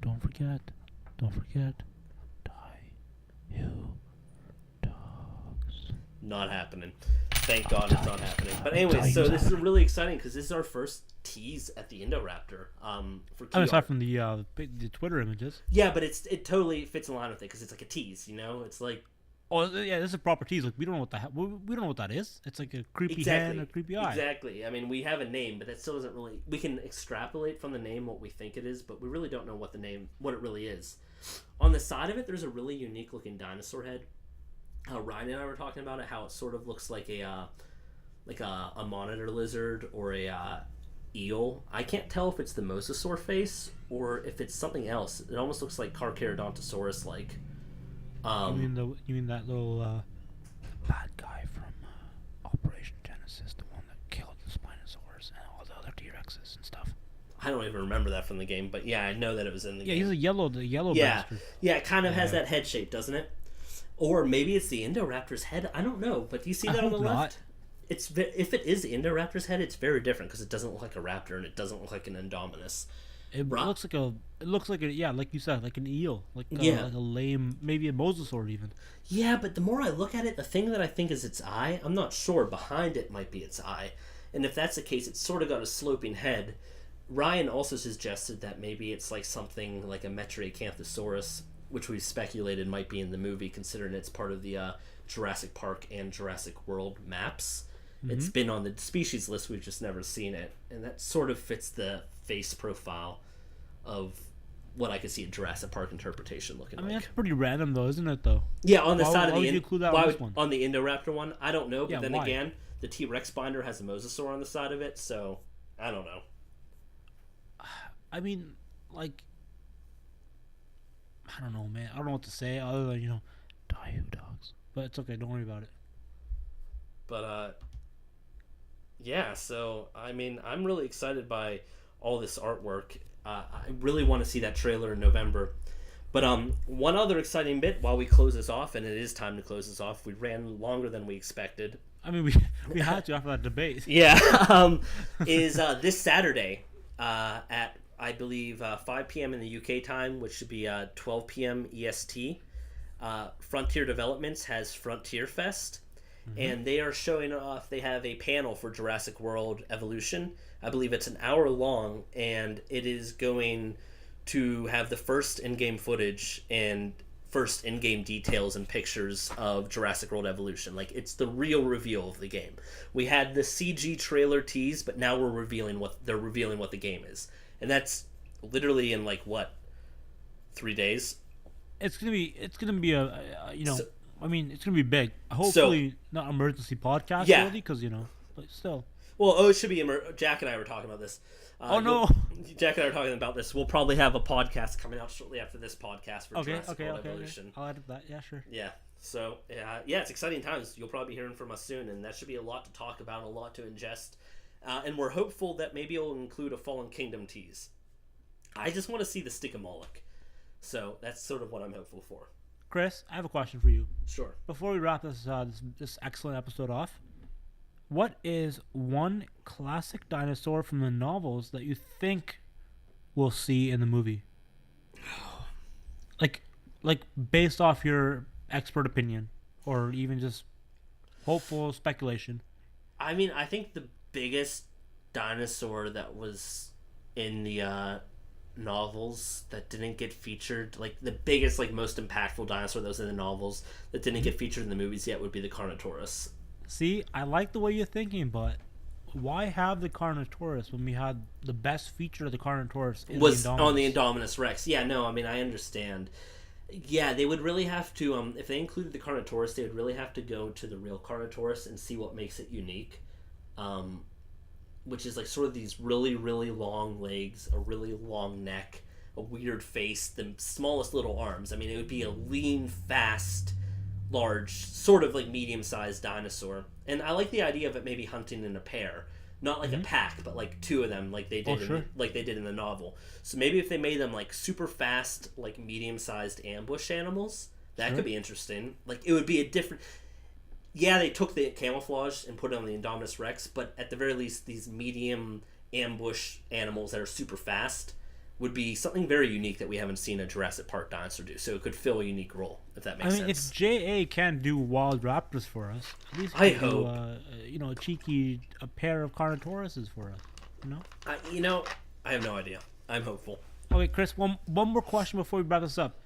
Don't forget. Die. You dogs. Not happening. thank God it's not happening. But anyway, so this is really exciting because this is our first tease at the Indo Raptor. For key aside art. from the Twitter images. Yeah, but it totally fits in line with it because it's like a tease. It's like. Oh yeah, this is a proper tease. Like we don't know what we don't know what that is. It's like a creepy hand, a creepy eye. Exactly. I mean, we have a name, but that still doesn't really. We can extrapolate from the name what we think it is, but we really don't know what it really is. On the side of it, there's a really unique looking dinosaur head. Ryan and I were talking about it. How it sort of looks like a monitor lizard or a eel. I can't tell if it's the mosasaur face or if it's something else. It almost looks like Carcharodontosaurus like. You mean that little bad guy from Operation Genesis, the one that killed the Spinosaurus and all the other T-Rexes and stuff? I don't even remember that from the game, but yeah, I know that it was in the game. Yeah, he's the yellow bastard. Yeah, it kind of has that head shape, doesn't it? Or maybe it's the Indoraptor's head. I don't know, but do you see that on the left? If it is the Indoraptor's head, it's very different because it doesn't look like a raptor and it doesn't look like an Indominus. It looks like a yeah, like you said, like an eel, like a lame, maybe a mosasaur even. Yeah, but the more I look at it, the thing that I think is its eye, I'm not sure. Behind it might be its eye, and if that's the case, it's sort of got a sloping head. Ryan also suggested that maybe it's like something like a Metriacanthosaurus, which we speculated might be in the movie, considering it's part of the Jurassic Park and Jurassic World maps. Mm-hmm. It's been on the species list, we've just never seen it, and that sort of fits the face profile of what I could see a Jurassic Park interpretation looking like. I mean, that's pretty random though, isn't it though? Yeah, on the side of the on the Indoraptor one, I don't know, but then again, the T-Rex binder has a mosasaur on the side of it, so I don't know. I mean, like, I don't know, man. I don't know what to say other than, die dogs. But it's okay, don't worry about it. But yeah, so I mean, I'm really excited by all this artwork. I really want to see that trailer in November. But one other exciting bit while we close this off, and it is time to close this off. We ran longer than we expected. I mean, we had to after that debate. Yeah, is this Saturday at I believe 5 p.m. in the UK time, which should be 12 p.m. EST. Frontier Developments has Frontier Fest. And they are showing off, they have a panel for Jurassic World Evolution. I believe it's an hour long, and it is going to have the first in-game footage and first in-game details and pictures of Jurassic World Evolution. Like, it's the real reveal of the game. We had the CG trailer tease, but now they're revealing what the game is. And that's literally in 3 days? It's gonna be it's gonna be big. Hopefully, not emergency podcast, really, because but still. Well, it should be. Jack and I were talking about this. No! Jack and I were talking about this. We'll probably have a podcast coming out shortly after this podcast for Jurassic World Evolution. I'll edit that. Yeah, sure. Yeah. So it's exciting times. You'll probably be hearing from us soon, and that should be a lot to talk about, a lot to ingest, and we're hopeful that maybe it'll include a Fallen Kingdom tease. I just want to see the Stickamolic, so that's sort of what I'm hopeful for. Chris, I have a question for you. Sure. Before we wrap this excellent episode off, what is one classic dinosaur from the novels that you think we'll see in the movie? like based off your expert opinion, or even just hopeful speculation. I mean, I think the biggest dinosaur that was in the novels that didn't get featured, the biggest, most impactful dinosaur that was in the novels that didn't get featured in the movies yet would be the Carnotaurus. See, I like the way you're thinking, but why have the Carnotaurus when we had the best feature of the Carnotaurus was on the Indominus Rex? Yeah, no, I mean, I understand. Yeah, they would really have to, if they included the Carnotaurus, they would really have to go to the real Carnotaurus and see what makes it unique. Which is sort of these really, really long legs, a really long neck, a weird face, the smallest little arms. I mean, it would be a lean, fast, large, sort of medium-sized dinosaur. And I like the idea of it maybe hunting in a pair. Not a pack, but two of them like they did in the novel. So maybe if they made them super fast, medium-sized ambush animals, that could be interesting. It would be a different... Yeah, they took the camouflage and put it on the Indominus Rex, but at the very least, these medium ambush animals that are super fast, would be something very unique that we haven't seen a Jurassic Park dinosaur do. So it could fill a unique role, if that makes sense. If JA can do wild raptors for us, at least I he can hope. do, a pair of Carnotauruses for us. I have no idea. I'm hopeful. Okay, Chris, one more question before we wrap this up.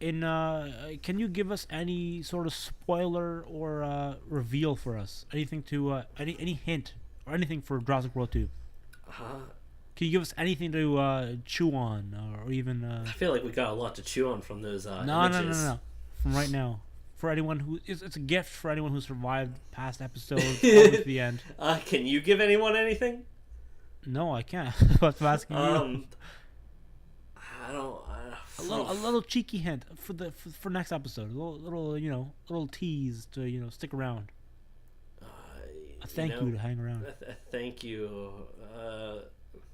Can you give us any sort of spoiler or reveal for us? Anything to any hint or anything for Jurassic World 2? Can you give us anything to chew on, or even? I feel like we got a lot to chew on from those images. No. From right now, for anyone who it's a gift for anyone who survived past episodes all the way to the end. Can you give anyone anything? No, I can't. I'm asking you. I don't. A little cheeky hint for next episode. A little tease to stick around. A thank you to hang around. Thank you.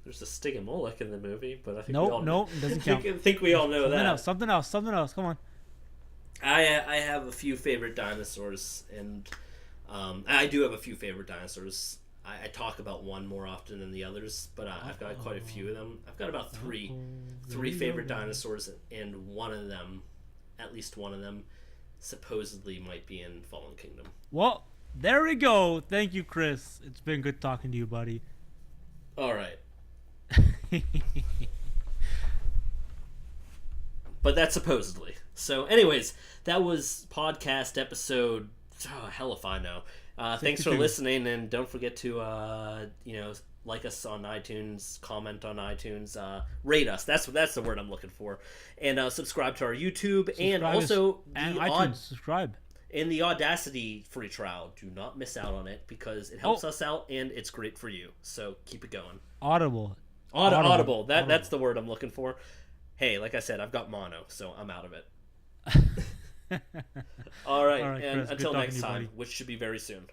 There's a Stigomolic in the movie, but I think no, it doesn't count. I think we all know that. Something else. Come on. I have a few favorite dinosaurs, and I do have a few favorite dinosaurs. I talk about one more often than the others, but I've got quite a few of them. I've got about three favorite dinosaurs, and at least one of them, supposedly might be in Fallen Kingdom. Well, there we go. Thank you, Chris. It's been good talking to you, buddy. All right. But that's supposedly. So, anyways, that was podcast episode. Hell if I know. Thanks for listening, and don't forget to like us on iTunes, comment on iTunes, rate us. That's the word I'm looking for, and subscribe to our YouTube and also iTunes. Subscribe. And the Audacity free trial. Do not miss out on it because it helps us out and it's great for you. So keep it going. Audible. That's the word I'm looking for. Hey, like I said, I've got mono, so I'm out of it. All right, and Chris, until next time, which should be very soon.